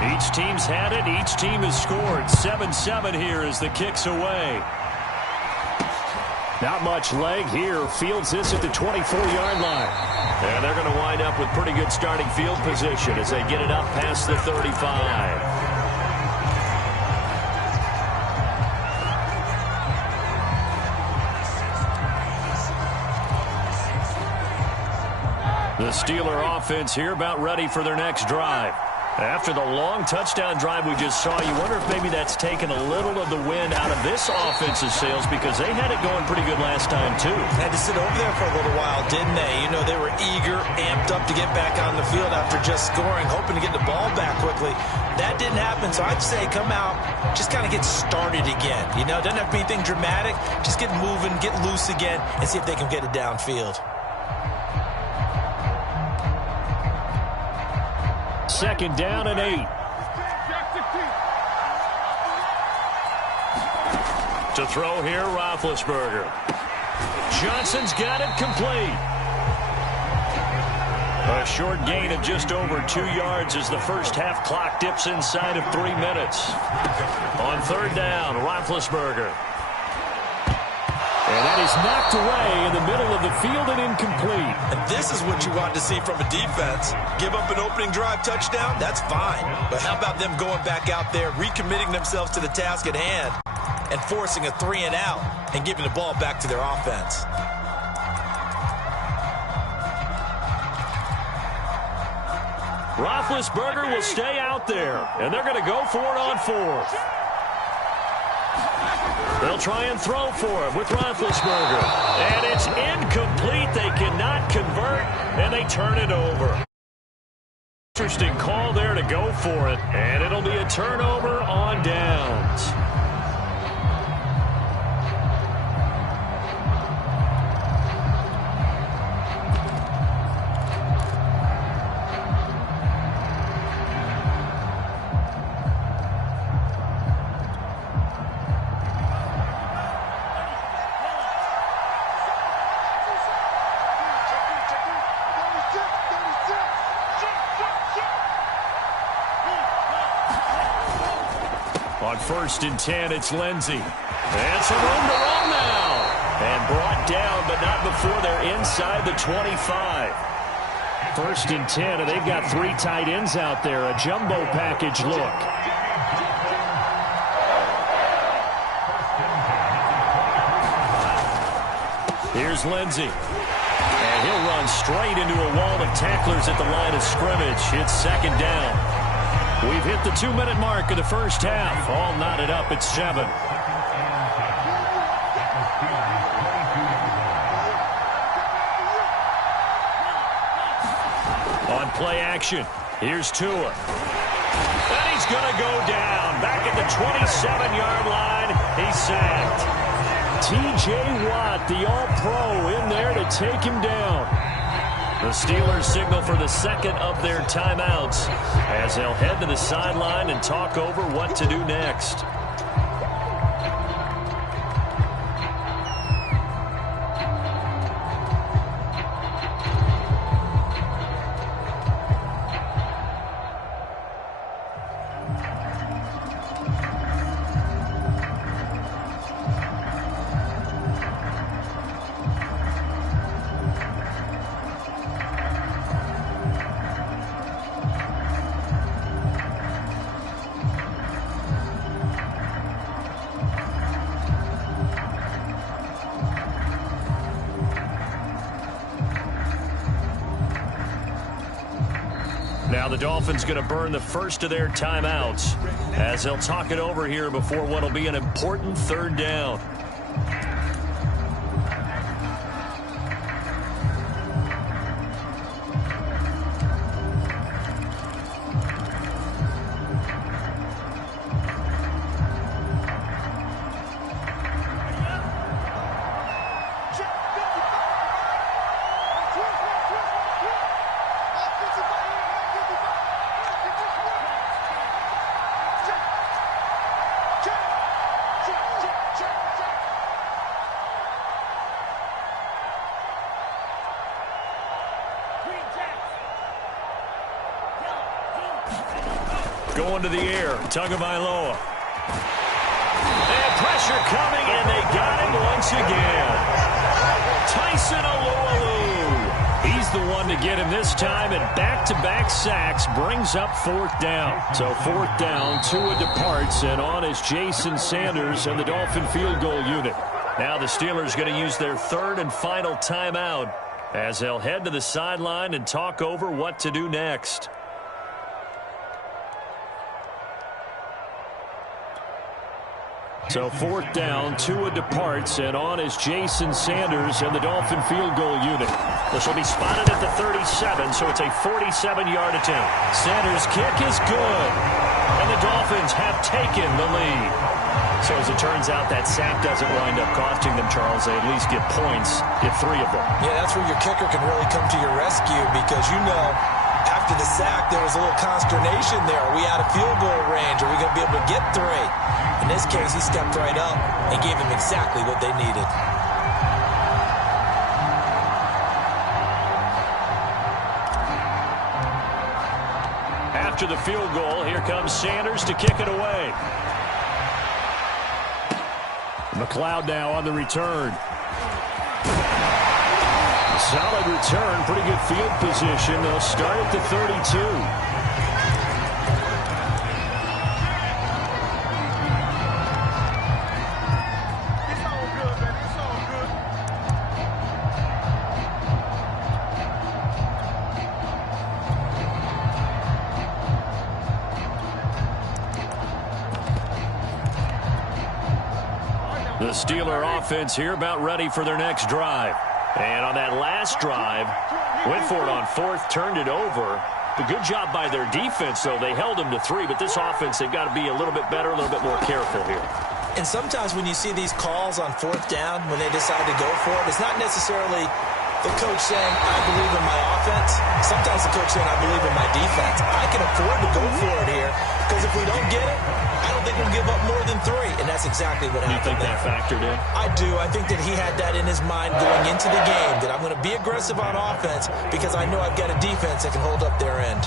Each team's had it. Each team has scored. 7-7 here as the kick's away. Not much leg here. Fields this at the 24-yard line. And they're going to wind up with pretty good starting field position as they get it up past the 35. The Steeler offense here about ready for their next drive. After the long touchdown drive we just saw, you wonder if maybe that's taken a little of the wind out of this offense's sails because they had it going pretty good last time, too. Had to sit over there for a little while, didn't they? You know, they were eager, amped up to get back on the field after just scoring, hoping to get the ball back quickly. That didn't happen, so I'd say come out, just kind of get started again. You know, doesn't have to be anything dramatic. Just get moving, get loose again, and see if they can get it downfield. Second down and 8. To throw here, Roethlisberger. Johnson's got it complete. A short gain of just over 2 yards as the first half clock dips inside of 3 minutes. On third down, Roethlisberger. And that is knocked away in the middle of the field and incomplete. And this is what you want to see from a defense. Give up an opening drive touchdown, that's fine. But how about them going back out there, recommitting themselves to the task at hand, and forcing a 3-and-out and giving the ball back to their offense? Roethlisberger will stay out there, and they're going to go for it on fourth. They'll try and throw for him with Roethlisberger. And it's incomplete. They cannot convert, and they turn it over. Interesting call there to go for it, and it'll be a turnover on downs. On 1st and 10, it's Lindsey. And some room to run now. And brought down, but not before they're inside the 25. 1st and 10, and they've got 3 tight ends out there. A jumbo package look. Here's Lindsey. And he'll run straight into a wall of tacklers at the line of scrimmage. It's second down. We've hit the 2-minute mark of the first half. All knotted up at 7. On play action, here's Tua. And he's going to go down. Back at the 27-yard line, he's sacked. T.J. Watt, the All-Pro, in there to take him down. The Steelers signal for the second of their timeouts as they'll head to the sideline and talk over what to do next. Now the Dolphins going to burn the first of their timeouts as they'll talk it over here before what will be an important third down. Going to the air, Tagovailoa. And pressure coming, and they got him once again. Tyson Alualu. He's the one to get him this time, and back-to-back sacks brings up fourth down. So fourth down, Tua departs, and on is Jason Sanders and the Dolphin field goal unit. Now the Steelers going to use their third and final timeout as they'll head to the sideline and talk over what to do next. So fourth down, Tua departs, and on is Jason Sanders and the Dolphin field goal unit. This will be spotted at the 37, so it's a 47-yard attempt. Sanders' kick is good, and the Dolphins have taken the lead. So as it turns out, that sack doesn't wind up costing them, Charles. They at least get points, get 3 of them. Yeah, that's where your kicker can really come to your rescue because, you know, after the sack, there was a little consternation there. Are we out of field goal range? Are we going to be able to get 3? In this case, he stepped right up and gave them exactly what they needed. After the field goal, here comes Sanders to kick it away. McLeod now on the return. Solid return, pretty good field position. They'll start at the 32. The Steeler offense here about ready for their next drive. And on that last drive, went for it on fourth, turned it over. A good job by their defense, though. They held them to 3, but this offense, they've got to be a little bit better, a little bit more careful here. And sometimes when you see these calls on fourth down, when they decide to go for it, it's not necessarily the coach saying, I believe in my offense. Sometimes the coach saying, I believe in my defense. I can afford to go for it here because if we don't get it, I don't think we'll give up more than 3. And that's exactly what happened. You think that factored in? I do. I think that he had that in his mind going into the game, that I'm going to be aggressive on offense because I know I've got a defense that can hold up their end.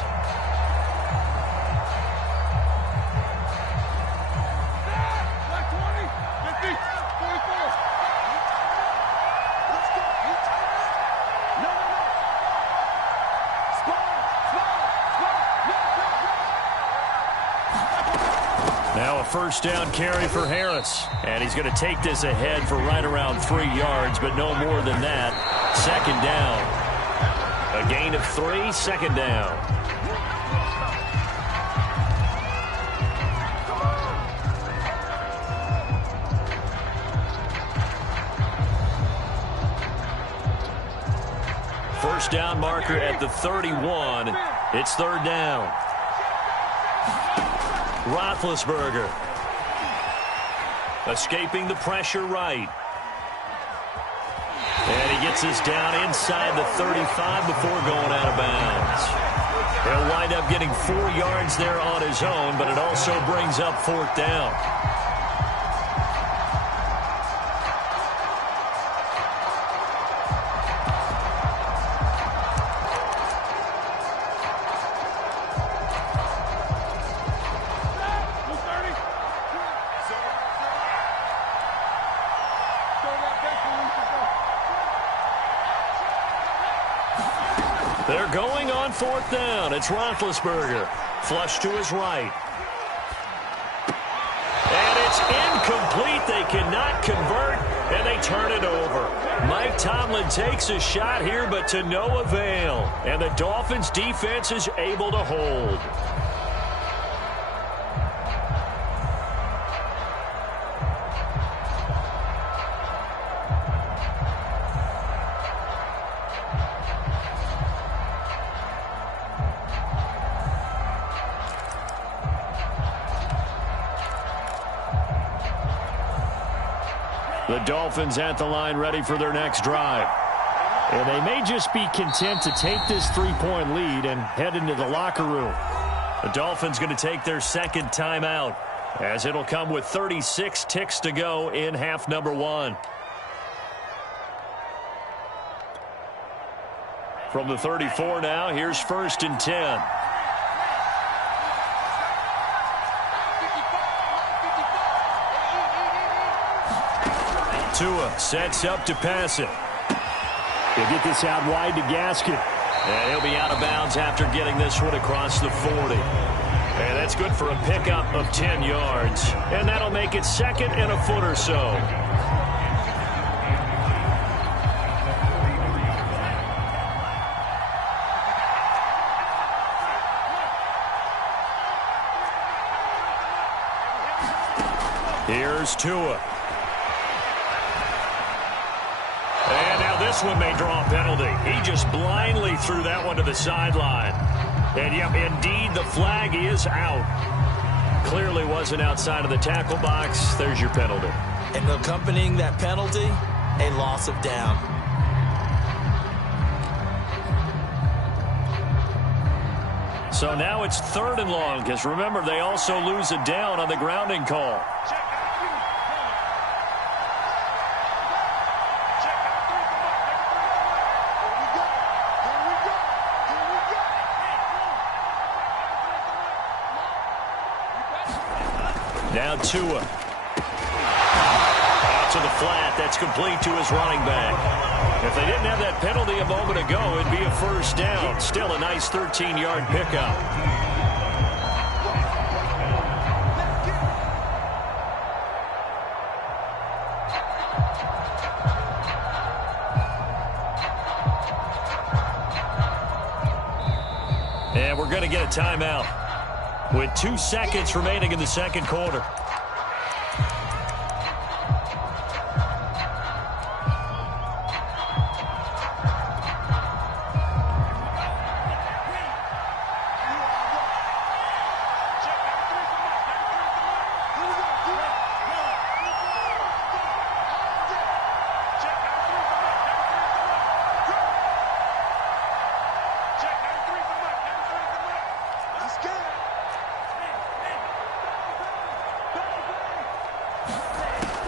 First down carry for Harris. And he's going to take this ahead for right around 3 yards, but no more than that. Second down. A gain of 3, second down. First down marker at the 31. It's third down. Roethlisberger escaping the pressure right. And he gets this down inside the 35 before going out of bounds. He'll wind up getting 4 yards there on his own, but it also brings up fourth down. They're going on fourth down. It's Roethlisberger. Flush to his right. And it's incomplete. They cannot convert, and they turn it over. Mike Mike Tomlin takes a shot here, but to no avail. And the Dolphins defense is able to hold. The Dolphins at the line, ready for their next drive. And they may just be content to take this 3-point lead and head into the locker room. The Dolphins going to take their second timeout, as it'll come with 36 ticks to go in half number 1. From the 34 now, here's 1st and 10. Tua sets up to pass it. He'll get this out wide to Gaskin. And he'll be out of bounds after getting this one across the 40. And that's good for a pickup of 10 yards. And that'll make it 2nd and a foot or so. Here's Tua. This one may draw a penalty. He just blindly threw that one to the sideline. And, yep, indeed, the flag is out. Clearly wasn't outside of the tackle box. There's your penalty. And accompanying that penalty, a loss of down. So now it's 3rd and long, because remember, they also lose a down on the grounding call. Now Tua. Out to the flat. That's complete to his running back. If they didn't have that penalty a moment ago, it'd be a 1st down. Still a nice 13-yard pickup. And we're going to get a timeout with 2 seconds remaining in the second quarter.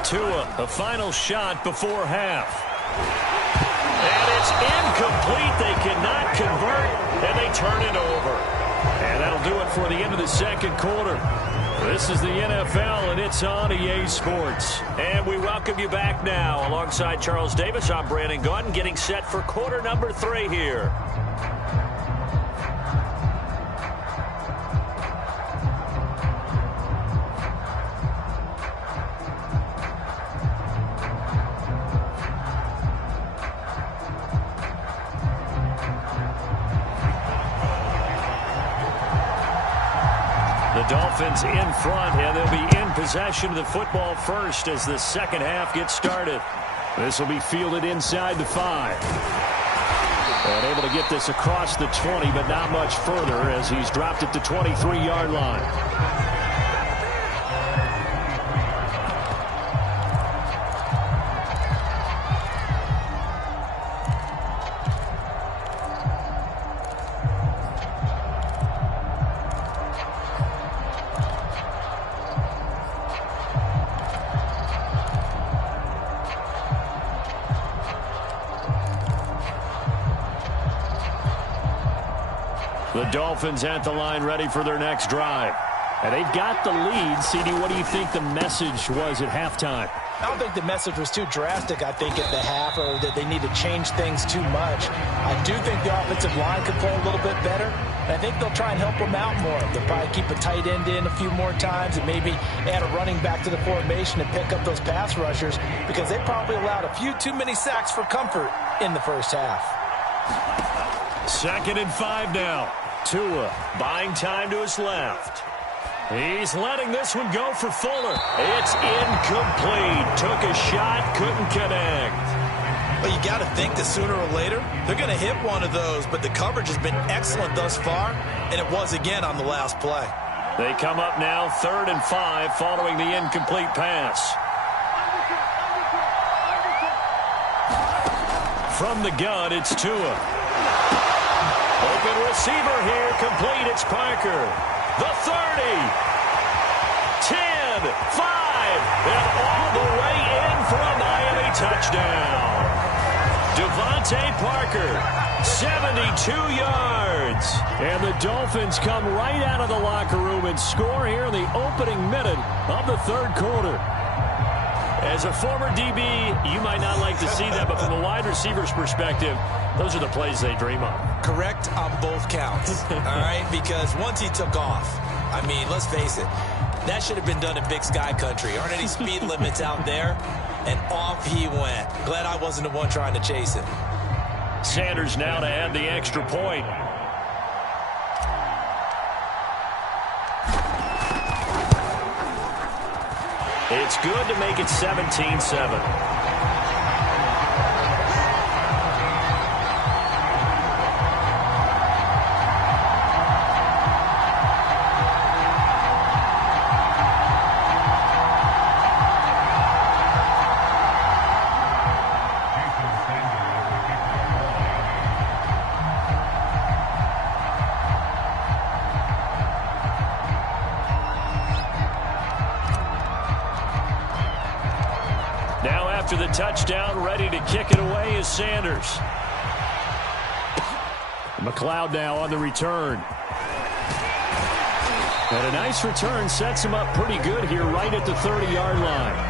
Tua, a final shot before half. And it's incomplete. They cannot convert, and they turn it over. And that'll do it for the end of the second quarter. This is the NFL, and it's on EA Sports. And we welcome you back now. Alongside Charles Davis, I'm Brandon Gaudin, getting set for quarter number 3 here. Dolphins in front, and they'll be in possession of the football first as the second half gets started. This will be fielded inside the 5. And able to get this across the 20, but not much further as he's dropped at the 23-yard line. The Dolphins at the line ready for their next drive. And they've got the lead. CD, what do you think the message was at halftime? I don't think the message was too drastic, I think, at the half, or that they need to change things too much. I do think the offensive line could play a little bit better, and I think they'll try and help them out more. They'll probably keep a tight end in a few more times and maybe add a running back to the formation and pick up those pass rushers, because they probably allowed a few too many sacks for comfort in the first half. 2nd and 5 now. Tua buying time to his left. He's letting this one go for Fuller. It's incomplete. Took a shot, couldn't connect. Well, you got to think that sooner or later, they're going to hit one of those, but the coverage has been excellent thus far, and it was again on the last play. They come up now 3rd and 5 following the incomplete pass. From the gun, it's Tua. Open receiver here, complete, it's Parker. The 30, 10, 5, and all the way in for a Miami touchdown. Devontae Parker, 72 yards. And the Dolphins come right out of the locker room and score here in the opening minute of the 3rd quarter. As a former DB, you might not like to see that, but from a wide receiver's perspective, those are the plays they dream of. Correct on both counts, all right? Because once he took off, I mean, let's face it, that should have been done in Big Sky country. Aren't any speed limits out there? And off he went. Glad I wasn't the one trying to chase him. Sanders now to add the extra point. It's good to make it 17-7. After the touchdown, ready to kick it away is Sanders. McLeod now on the return. And a nice return sets him up pretty good here right at the 30-yard line.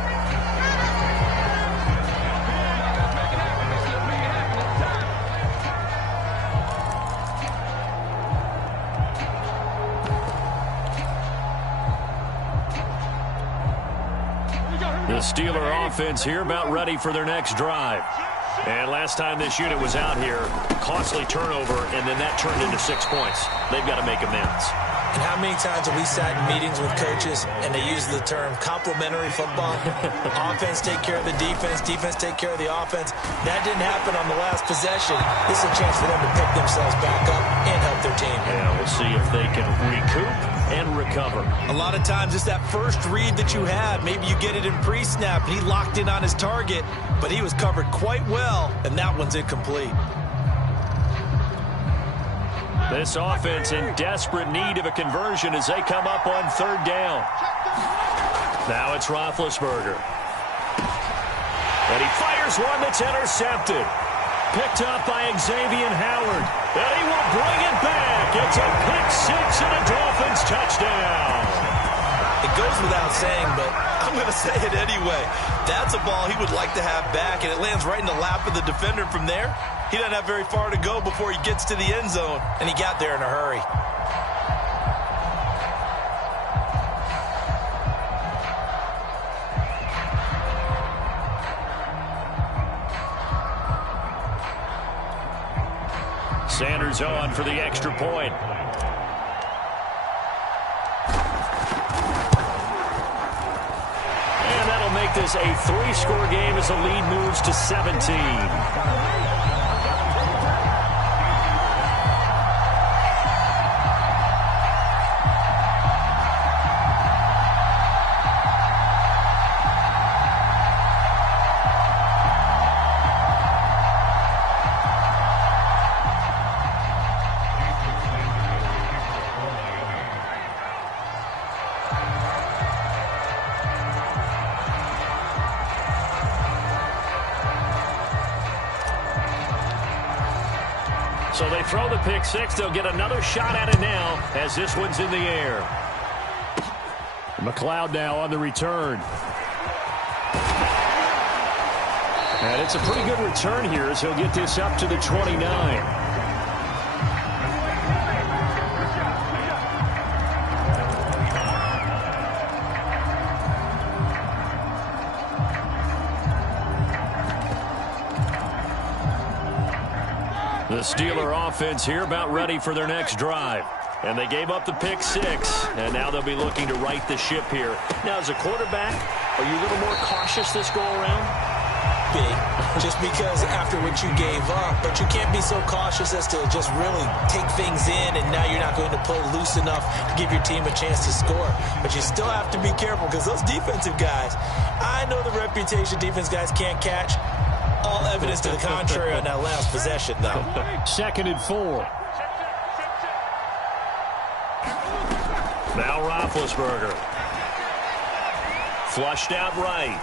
The Steeler offense here about ready for their next drive. And last time this unit was out here, costly turnover, and then that turned into 6 points. They've got to make amends. And how many times have we sat in meetings with coaches and they use the term complementary football? Offense take care of the defense, defense take care of the offense. That didn't happen on the last possession. This is a chance for them to pick themselves back up and help their team. Yeah, we'll see if they can recoup and recover. A lot of times it's that first read that you had. Maybe you get it in pre-snap and he locked in on his target, but he was covered quite well, and that one's incomplete. This offense in desperate need of a conversion as they come up on 3rd down. Now it's Roethlisberger. And he fires one that's intercepted. Picked up by Xavier Howard. And he will bring it back. It's a pick six and a Dolphins touchdown. It goes without saying, but I'm going to say it anyway. That's a ball he would like to have back, and it lands right in the lap of the defender from there. He doesn't have very far to go before he gets to the end zone, and he got there in a hurry. Sanders on for the extra point. And that'll make this a 3-score game as the lead moves to 17. So they throw the pick six. They'll get another shot at it now as this one's in the air. McLeod now on the return. And it's a pretty good return here as he'll get this up to the 29. The Steeler offense here about ready for their next drive. And they gave up the pick 6, and now they'll be looking to right the ship here. Now, as a quarterback, are you a little more cautious this go-around? Just because after what you gave up, but you can't be so cautious as to just really take things in, and now you're not going to play loose enough to give your team a chance to score. But you still have to be careful because those defensive guys, I know the reputation defense guys can't catch. All evidence to the contrary on that last possession, though. 2nd and 4. Now Roethlisberger. Flushed out right.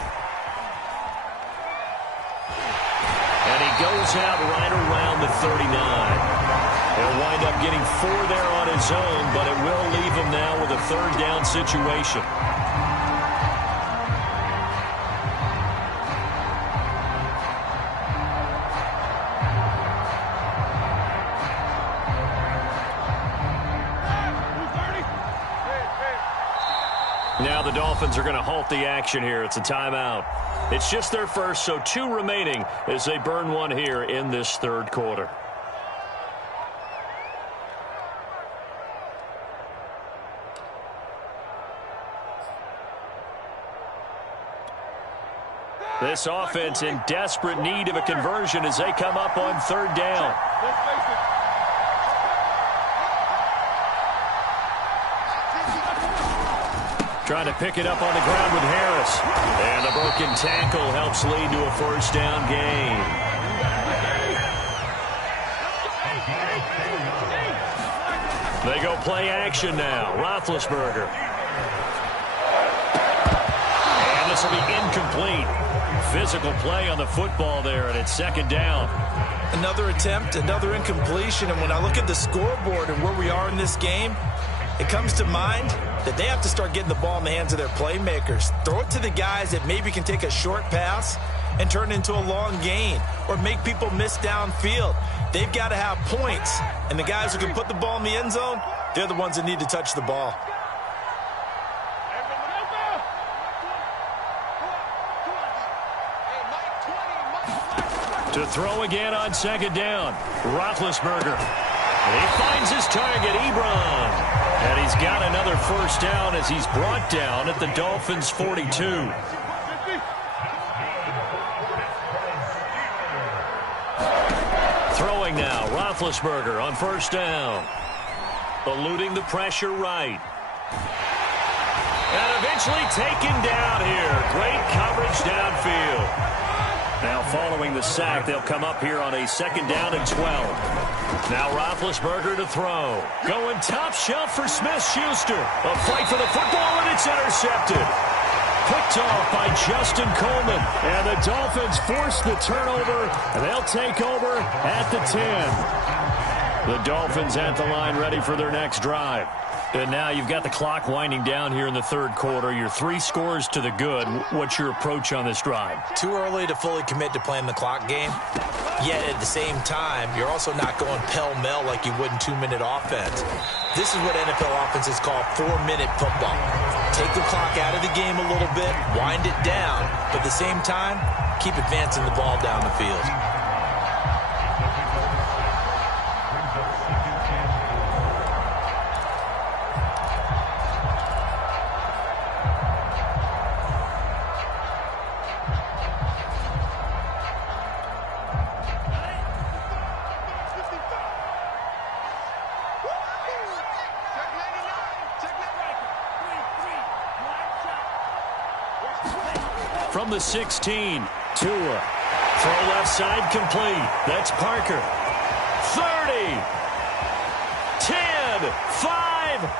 And he goes out right around the 39. He'll wind up getting 4 there on his own, but it will leave him now with a 3rd down situation. Now the Dolphins are going to halt the action here. It's a timeout. It's just their first, so 2 remaining as they burn 1 here in this 3rd quarter. This offense in desperate need of a conversion as they come up on 3rd down. Trying to pick it up on the ground with Harris. And the broken tackle helps lead to a 1st down gain. They go play action now. Roethlisberger. And this will be incomplete. Physical play on the football there, and it's 2nd down. Another attempt, another incompletion, and when I look at the scoreboard and where we are in this game, it comes to mind that they have to start getting the ball in the hands of their playmakers. Throw it to the guys that maybe can take a short pass and turn it into a long gain or make people miss downfield. They've got to have points, and the guys who can put the ball in the end zone, they're the ones that need to touch the ball. To throw again on 2nd down. Roethlisberger. He finds his target, Ebron. And he's got another 1st down as he's brought down at the Dolphins' 42. Throwing now, Roethlisberger on 1st down. Eluding the pressure right. And eventually taken down here. Great coverage downfield. Now following the sack, they'll come up here on a 2nd down and 12. Now Roethlisberger to throw. Going top shelf for Smith-Schuster. A fight for the football, and it's intercepted. Picked off by Justin Coleman. And the Dolphins force the turnover, and they'll take over at the 10. The Dolphins at the line ready for their next drive. And now you've got the clock winding down here in the 3rd quarter. You're 3 scores to the good. What's your approach on this drive? Too early to fully commit to playing the clock game. Yet at the same time, you're also not going pell-mell like you would in 2-minute offense. This is what NFL offenses call 4-minute football. Take the clock out of the game a little bit, wind it down, but at the same time, keep advancing the ball down the field. From the 16, Tua. Throw left side complete. That's Parker. 30. 10. 5.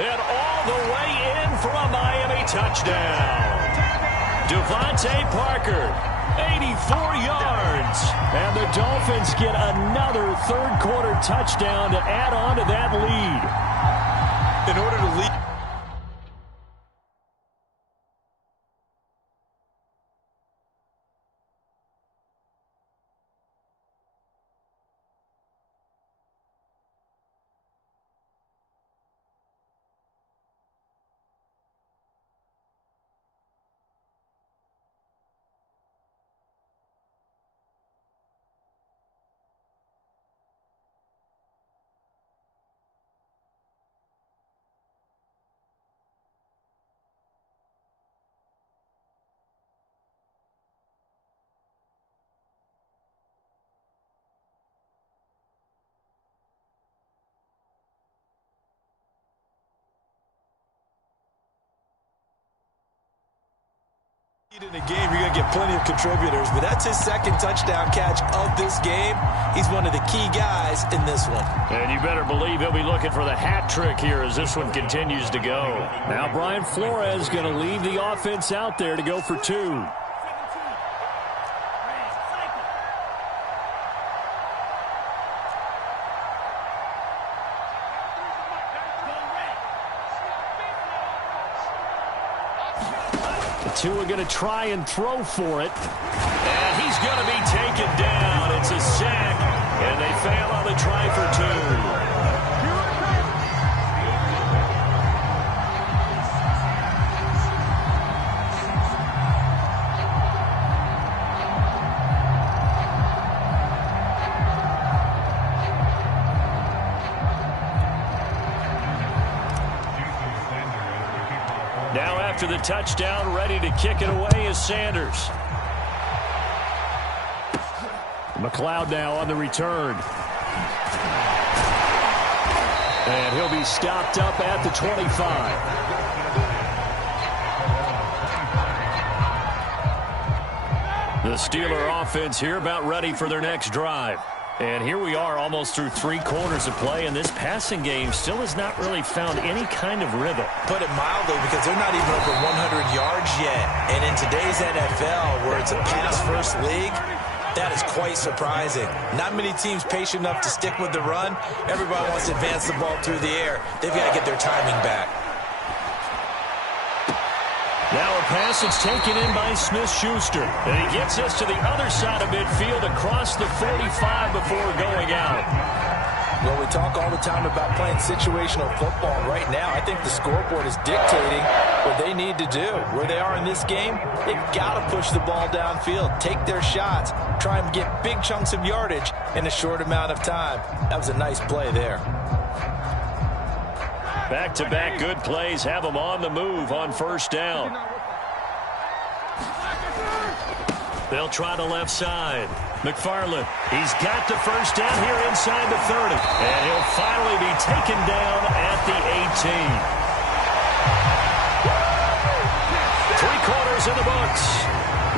And all the way in for a Miami touchdown. Devontae Parker, 84 yards. And the Dolphins get another 3rd quarter touchdown to add on to that lead. In order to lead In a game, you're going to get plenty of contributors, but that's his second touchdown catch of this game. He's one of the key guys in this one. And you better believe he'll be looking for the hat trick here as this one continues to go. Now Brian Flores going to leave the offense out there to go for two. Two are going to try and throw for it. And he's going to be taken down. It's a sack, and they fail on the try for two. Now after the touchdown, ready to kick it away is Sanders. McLeod now on the return. And he'll be stopped up at the 25. The Steeler offense here about ready for their next drive. And here we are almost through 3 quarters of play, and this passing game still has not really found any kind of rhythm. Put it mildly, because they're not even over 100 yards yet. And in today's NFL, where it's a pass-first league, that is quite surprising. Not many teams patient enough to stick with the run. Everybody wants to advance the ball through the air. They've got to get their timing back. Now a pass that's taken in by Smith-Schuster. And he gets us to the other side of midfield across the 45 before going out. Well, we talk all the time about playing situational football. Right now, I think the scoreboard is dictating what they need to do. Where they are in this game, they've got to push the ball downfield, take their shots, try and get big chunks of yardage in a short amount of time. That was a nice play there. Back-to-back good plays have them on the move on first down. They'll try the left side. McFarland, he's got the first down here inside the 30. And he'll finally be taken down at the 18. 3 quarters in the books.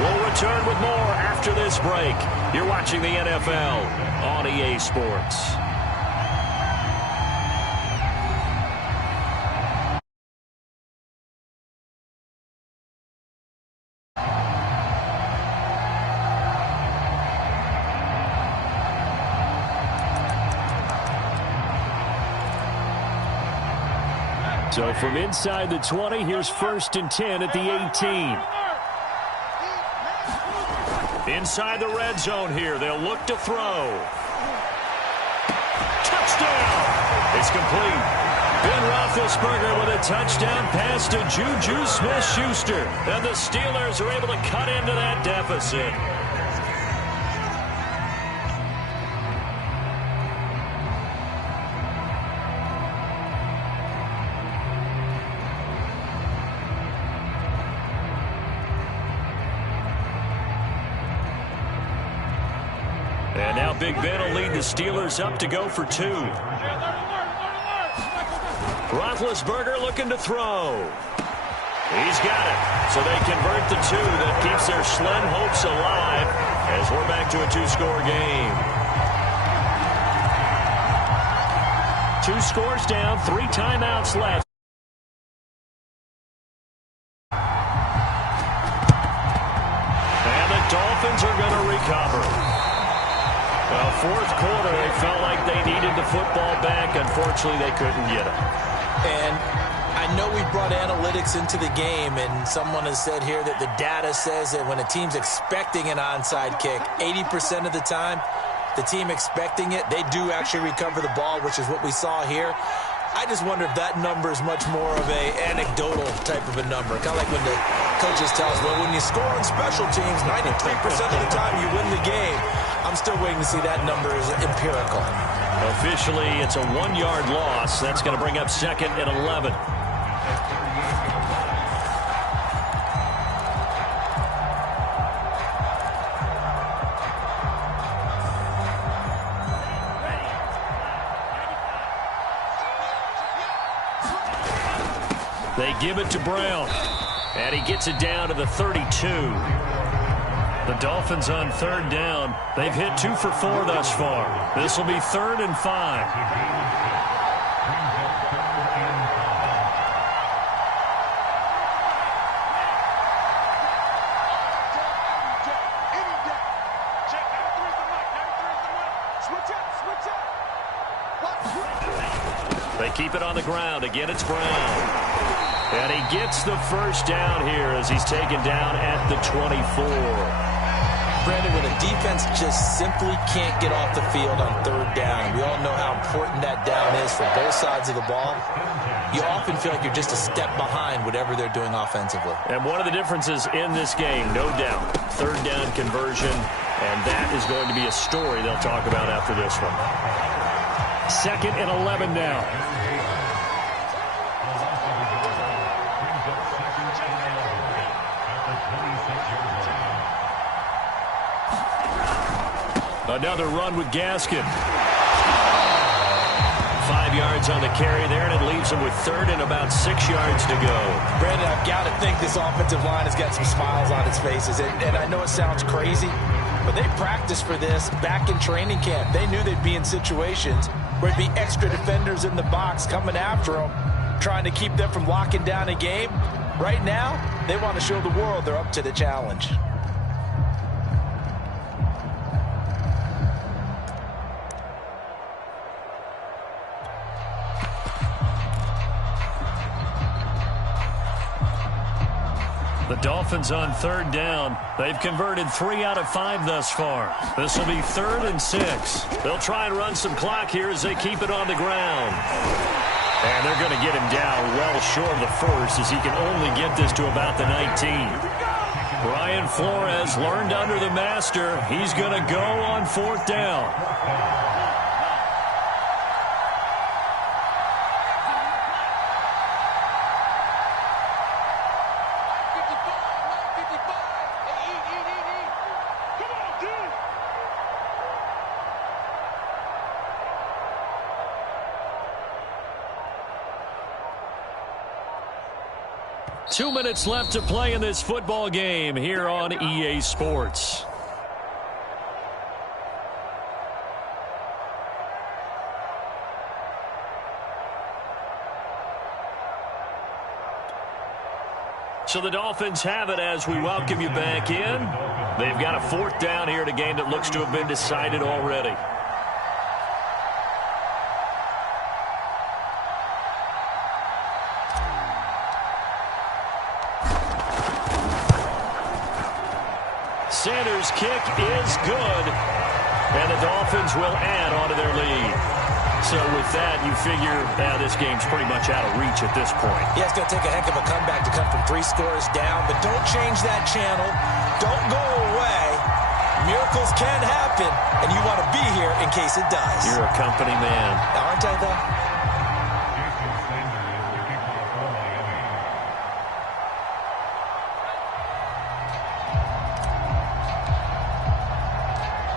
We'll return with more after this break. You're watching the NFL on EA Sports. So from inside the 20, here's 1st and 10 at the 18. Inside the red zone here, they'll look to throw. Touchdown! It's complete. Ben Roethlisberger with a touchdown pass to Juju Smith-Schuster. And the Steelers are able to cut into that deficit. And now Big Ben will lead the Steelers up to go for 2. Roethlisberger looking to throw. He's got it. So they convert the 2 that keeps their slim hopes alive as we're back to a 2-score game. 2 scores down, 3 timeouts left. And the Dolphins are going to recover. Well, 4th quarter, they felt like they needed the football back. Unfortunately, they couldn't get it. And I know we brought analytics into the game, and someone has said here that the data says that when a team's expecting an onside kick, 80% of the time, the team expecting it, they do actually recover the ball, which is what we saw here. I just wonder if that number is much more of a anecdotal type of a number. Kind of like when the coaches tell us, well, when you score on special teams, 93% of the time you win the game. I'm still waiting to see that number is empirical. Officially, it's a 1-yard loss. That's going to bring up 2nd and 11. They give it to Brown. And he gets it down to the 32. The Dolphins on third down. They've hit 2 for 4 thus far. This will be 3rd and 5. They keep it on the ground. Again, it's Brown. And he gets the first down here as he's taken down at the 24. Brandon, when a defense just simply can't get off the field on third down, we all know how important that down is for both sides of the ball. You often feel like you're just a step behind whatever they're doing offensively. And one of the differences in this game, no doubt, third down conversion, and that is going to be a story they'll talk about after this one. 2nd and 11 now. Another run with Gaskin. 5 yards on the carry there, and it leaves him with 3rd and about 6 yards to go. Brandon, I've got to think this offensive line has got some smiles on its faces. And I know it sounds crazy, but they practiced for this back in training camp. They knew they'd be in situations where it'd be extra defenders in the box coming after them, trying to keep them from locking down a game. Right now, they want to show the world they're up to the challenge. The Dolphins on third down. They've converted 3 out of 5 thus far. This will be 3rd and 6. They'll try and run some clock here as they keep it on the ground. And they're going to get him down well short of the first as he can only get this to about the 19. Brian Flores learned under the master. He's going to go on 4th down. Two minutes left to play in this football game here on EA Sports. So the Dolphins have it as we welcome you back in. They've got a 4th down here in a game that looks to have been decided already. Sanders' kick is good, and the Dolphins will add on to their lead. So with that, you figure this game's pretty much out of reach at this point. Yeah, it's going to take a heck of a comeback to come from 3 scores down, but don't change that channel. Don't go away. Miracles can happen, and you want to be here in case it does. You're a company man. Aren't I, though?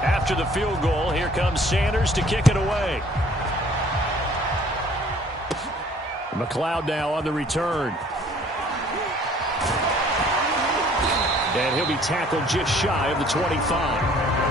After the field goal, here comes Sanders to kick it away. McLeod now on the return. And he'll be tackled just shy of the 25.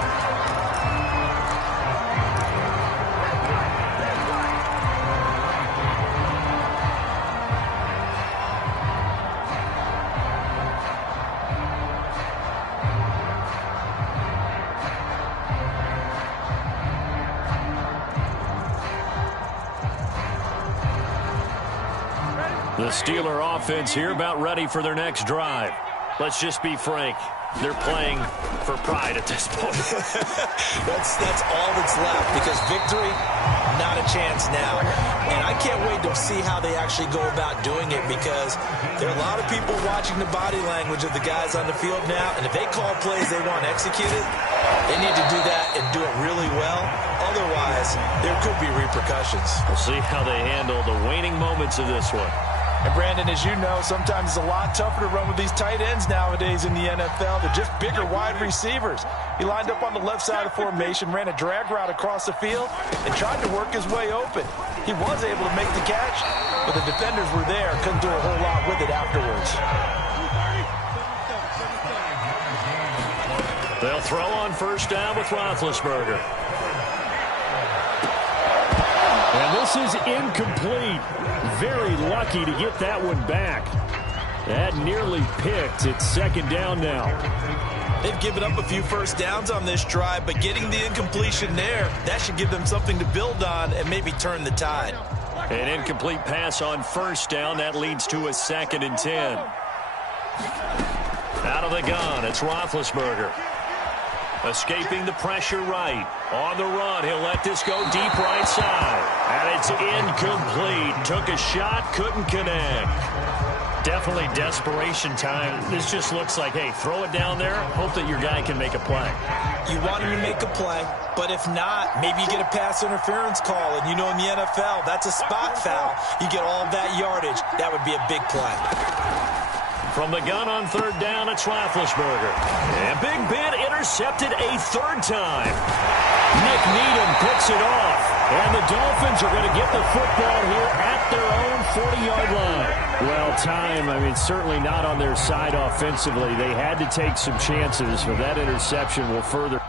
The Steeler offense here about ready for their next drive. Let's just be frank. They're playing for pride at this point. that's all that's left, because victory, not a chance now. And I can't wait to see how they actually go about doing it, because there are a lot of people watching the body language of the guys on the field now, and if they call plays they want executed, they need to do that and do it really well. Otherwise, there could be repercussions. We'll see how they handle the waning moments of this one. And Brandon, as you know, sometimes it's a lot tougher to run with these tight ends nowadays in the NFL. They're just bigger wide receivers. He lined up on the left side of formation, ran a drag route across the field, and tried to work his way open. He was able to make the catch, but the defenders were there, couldn't do a whole lot with it afterwards. They'll throw on first down with Roethlisberger. And this is incomplete. Very lucky to get that one back. That nearly picked. It's second down now. They've given up a few first downs on this drive, but getting the incompletion there, that should give them something to build on and maybe turn the tide. An incomplete pass on first down. That leads to a 2nd and 10. Out of the gun, it's Roethlisberger. Escaping the pressure right. On the run, he'll let this go deep right side. And it's incomplete. Took a shot, couldn't connect. Definitely desperation time. This just looks like, hey, throw it down there, hope that your guy can make a play. You want him to make a play, but if not, maybe you get a pass interference call. And you know in the NFL, that's a spot foul. You get all of that yardage. That would be a big play. From the gun on third down, it's Roethlisberger. And Big Ben intercepted a 3rd time. Nick Needham picks it off. And the Dolphins are going to get the football here at their own 40-yard line. Well, time, certainly not on their side offensively. They had to take some chances, but that interception will further...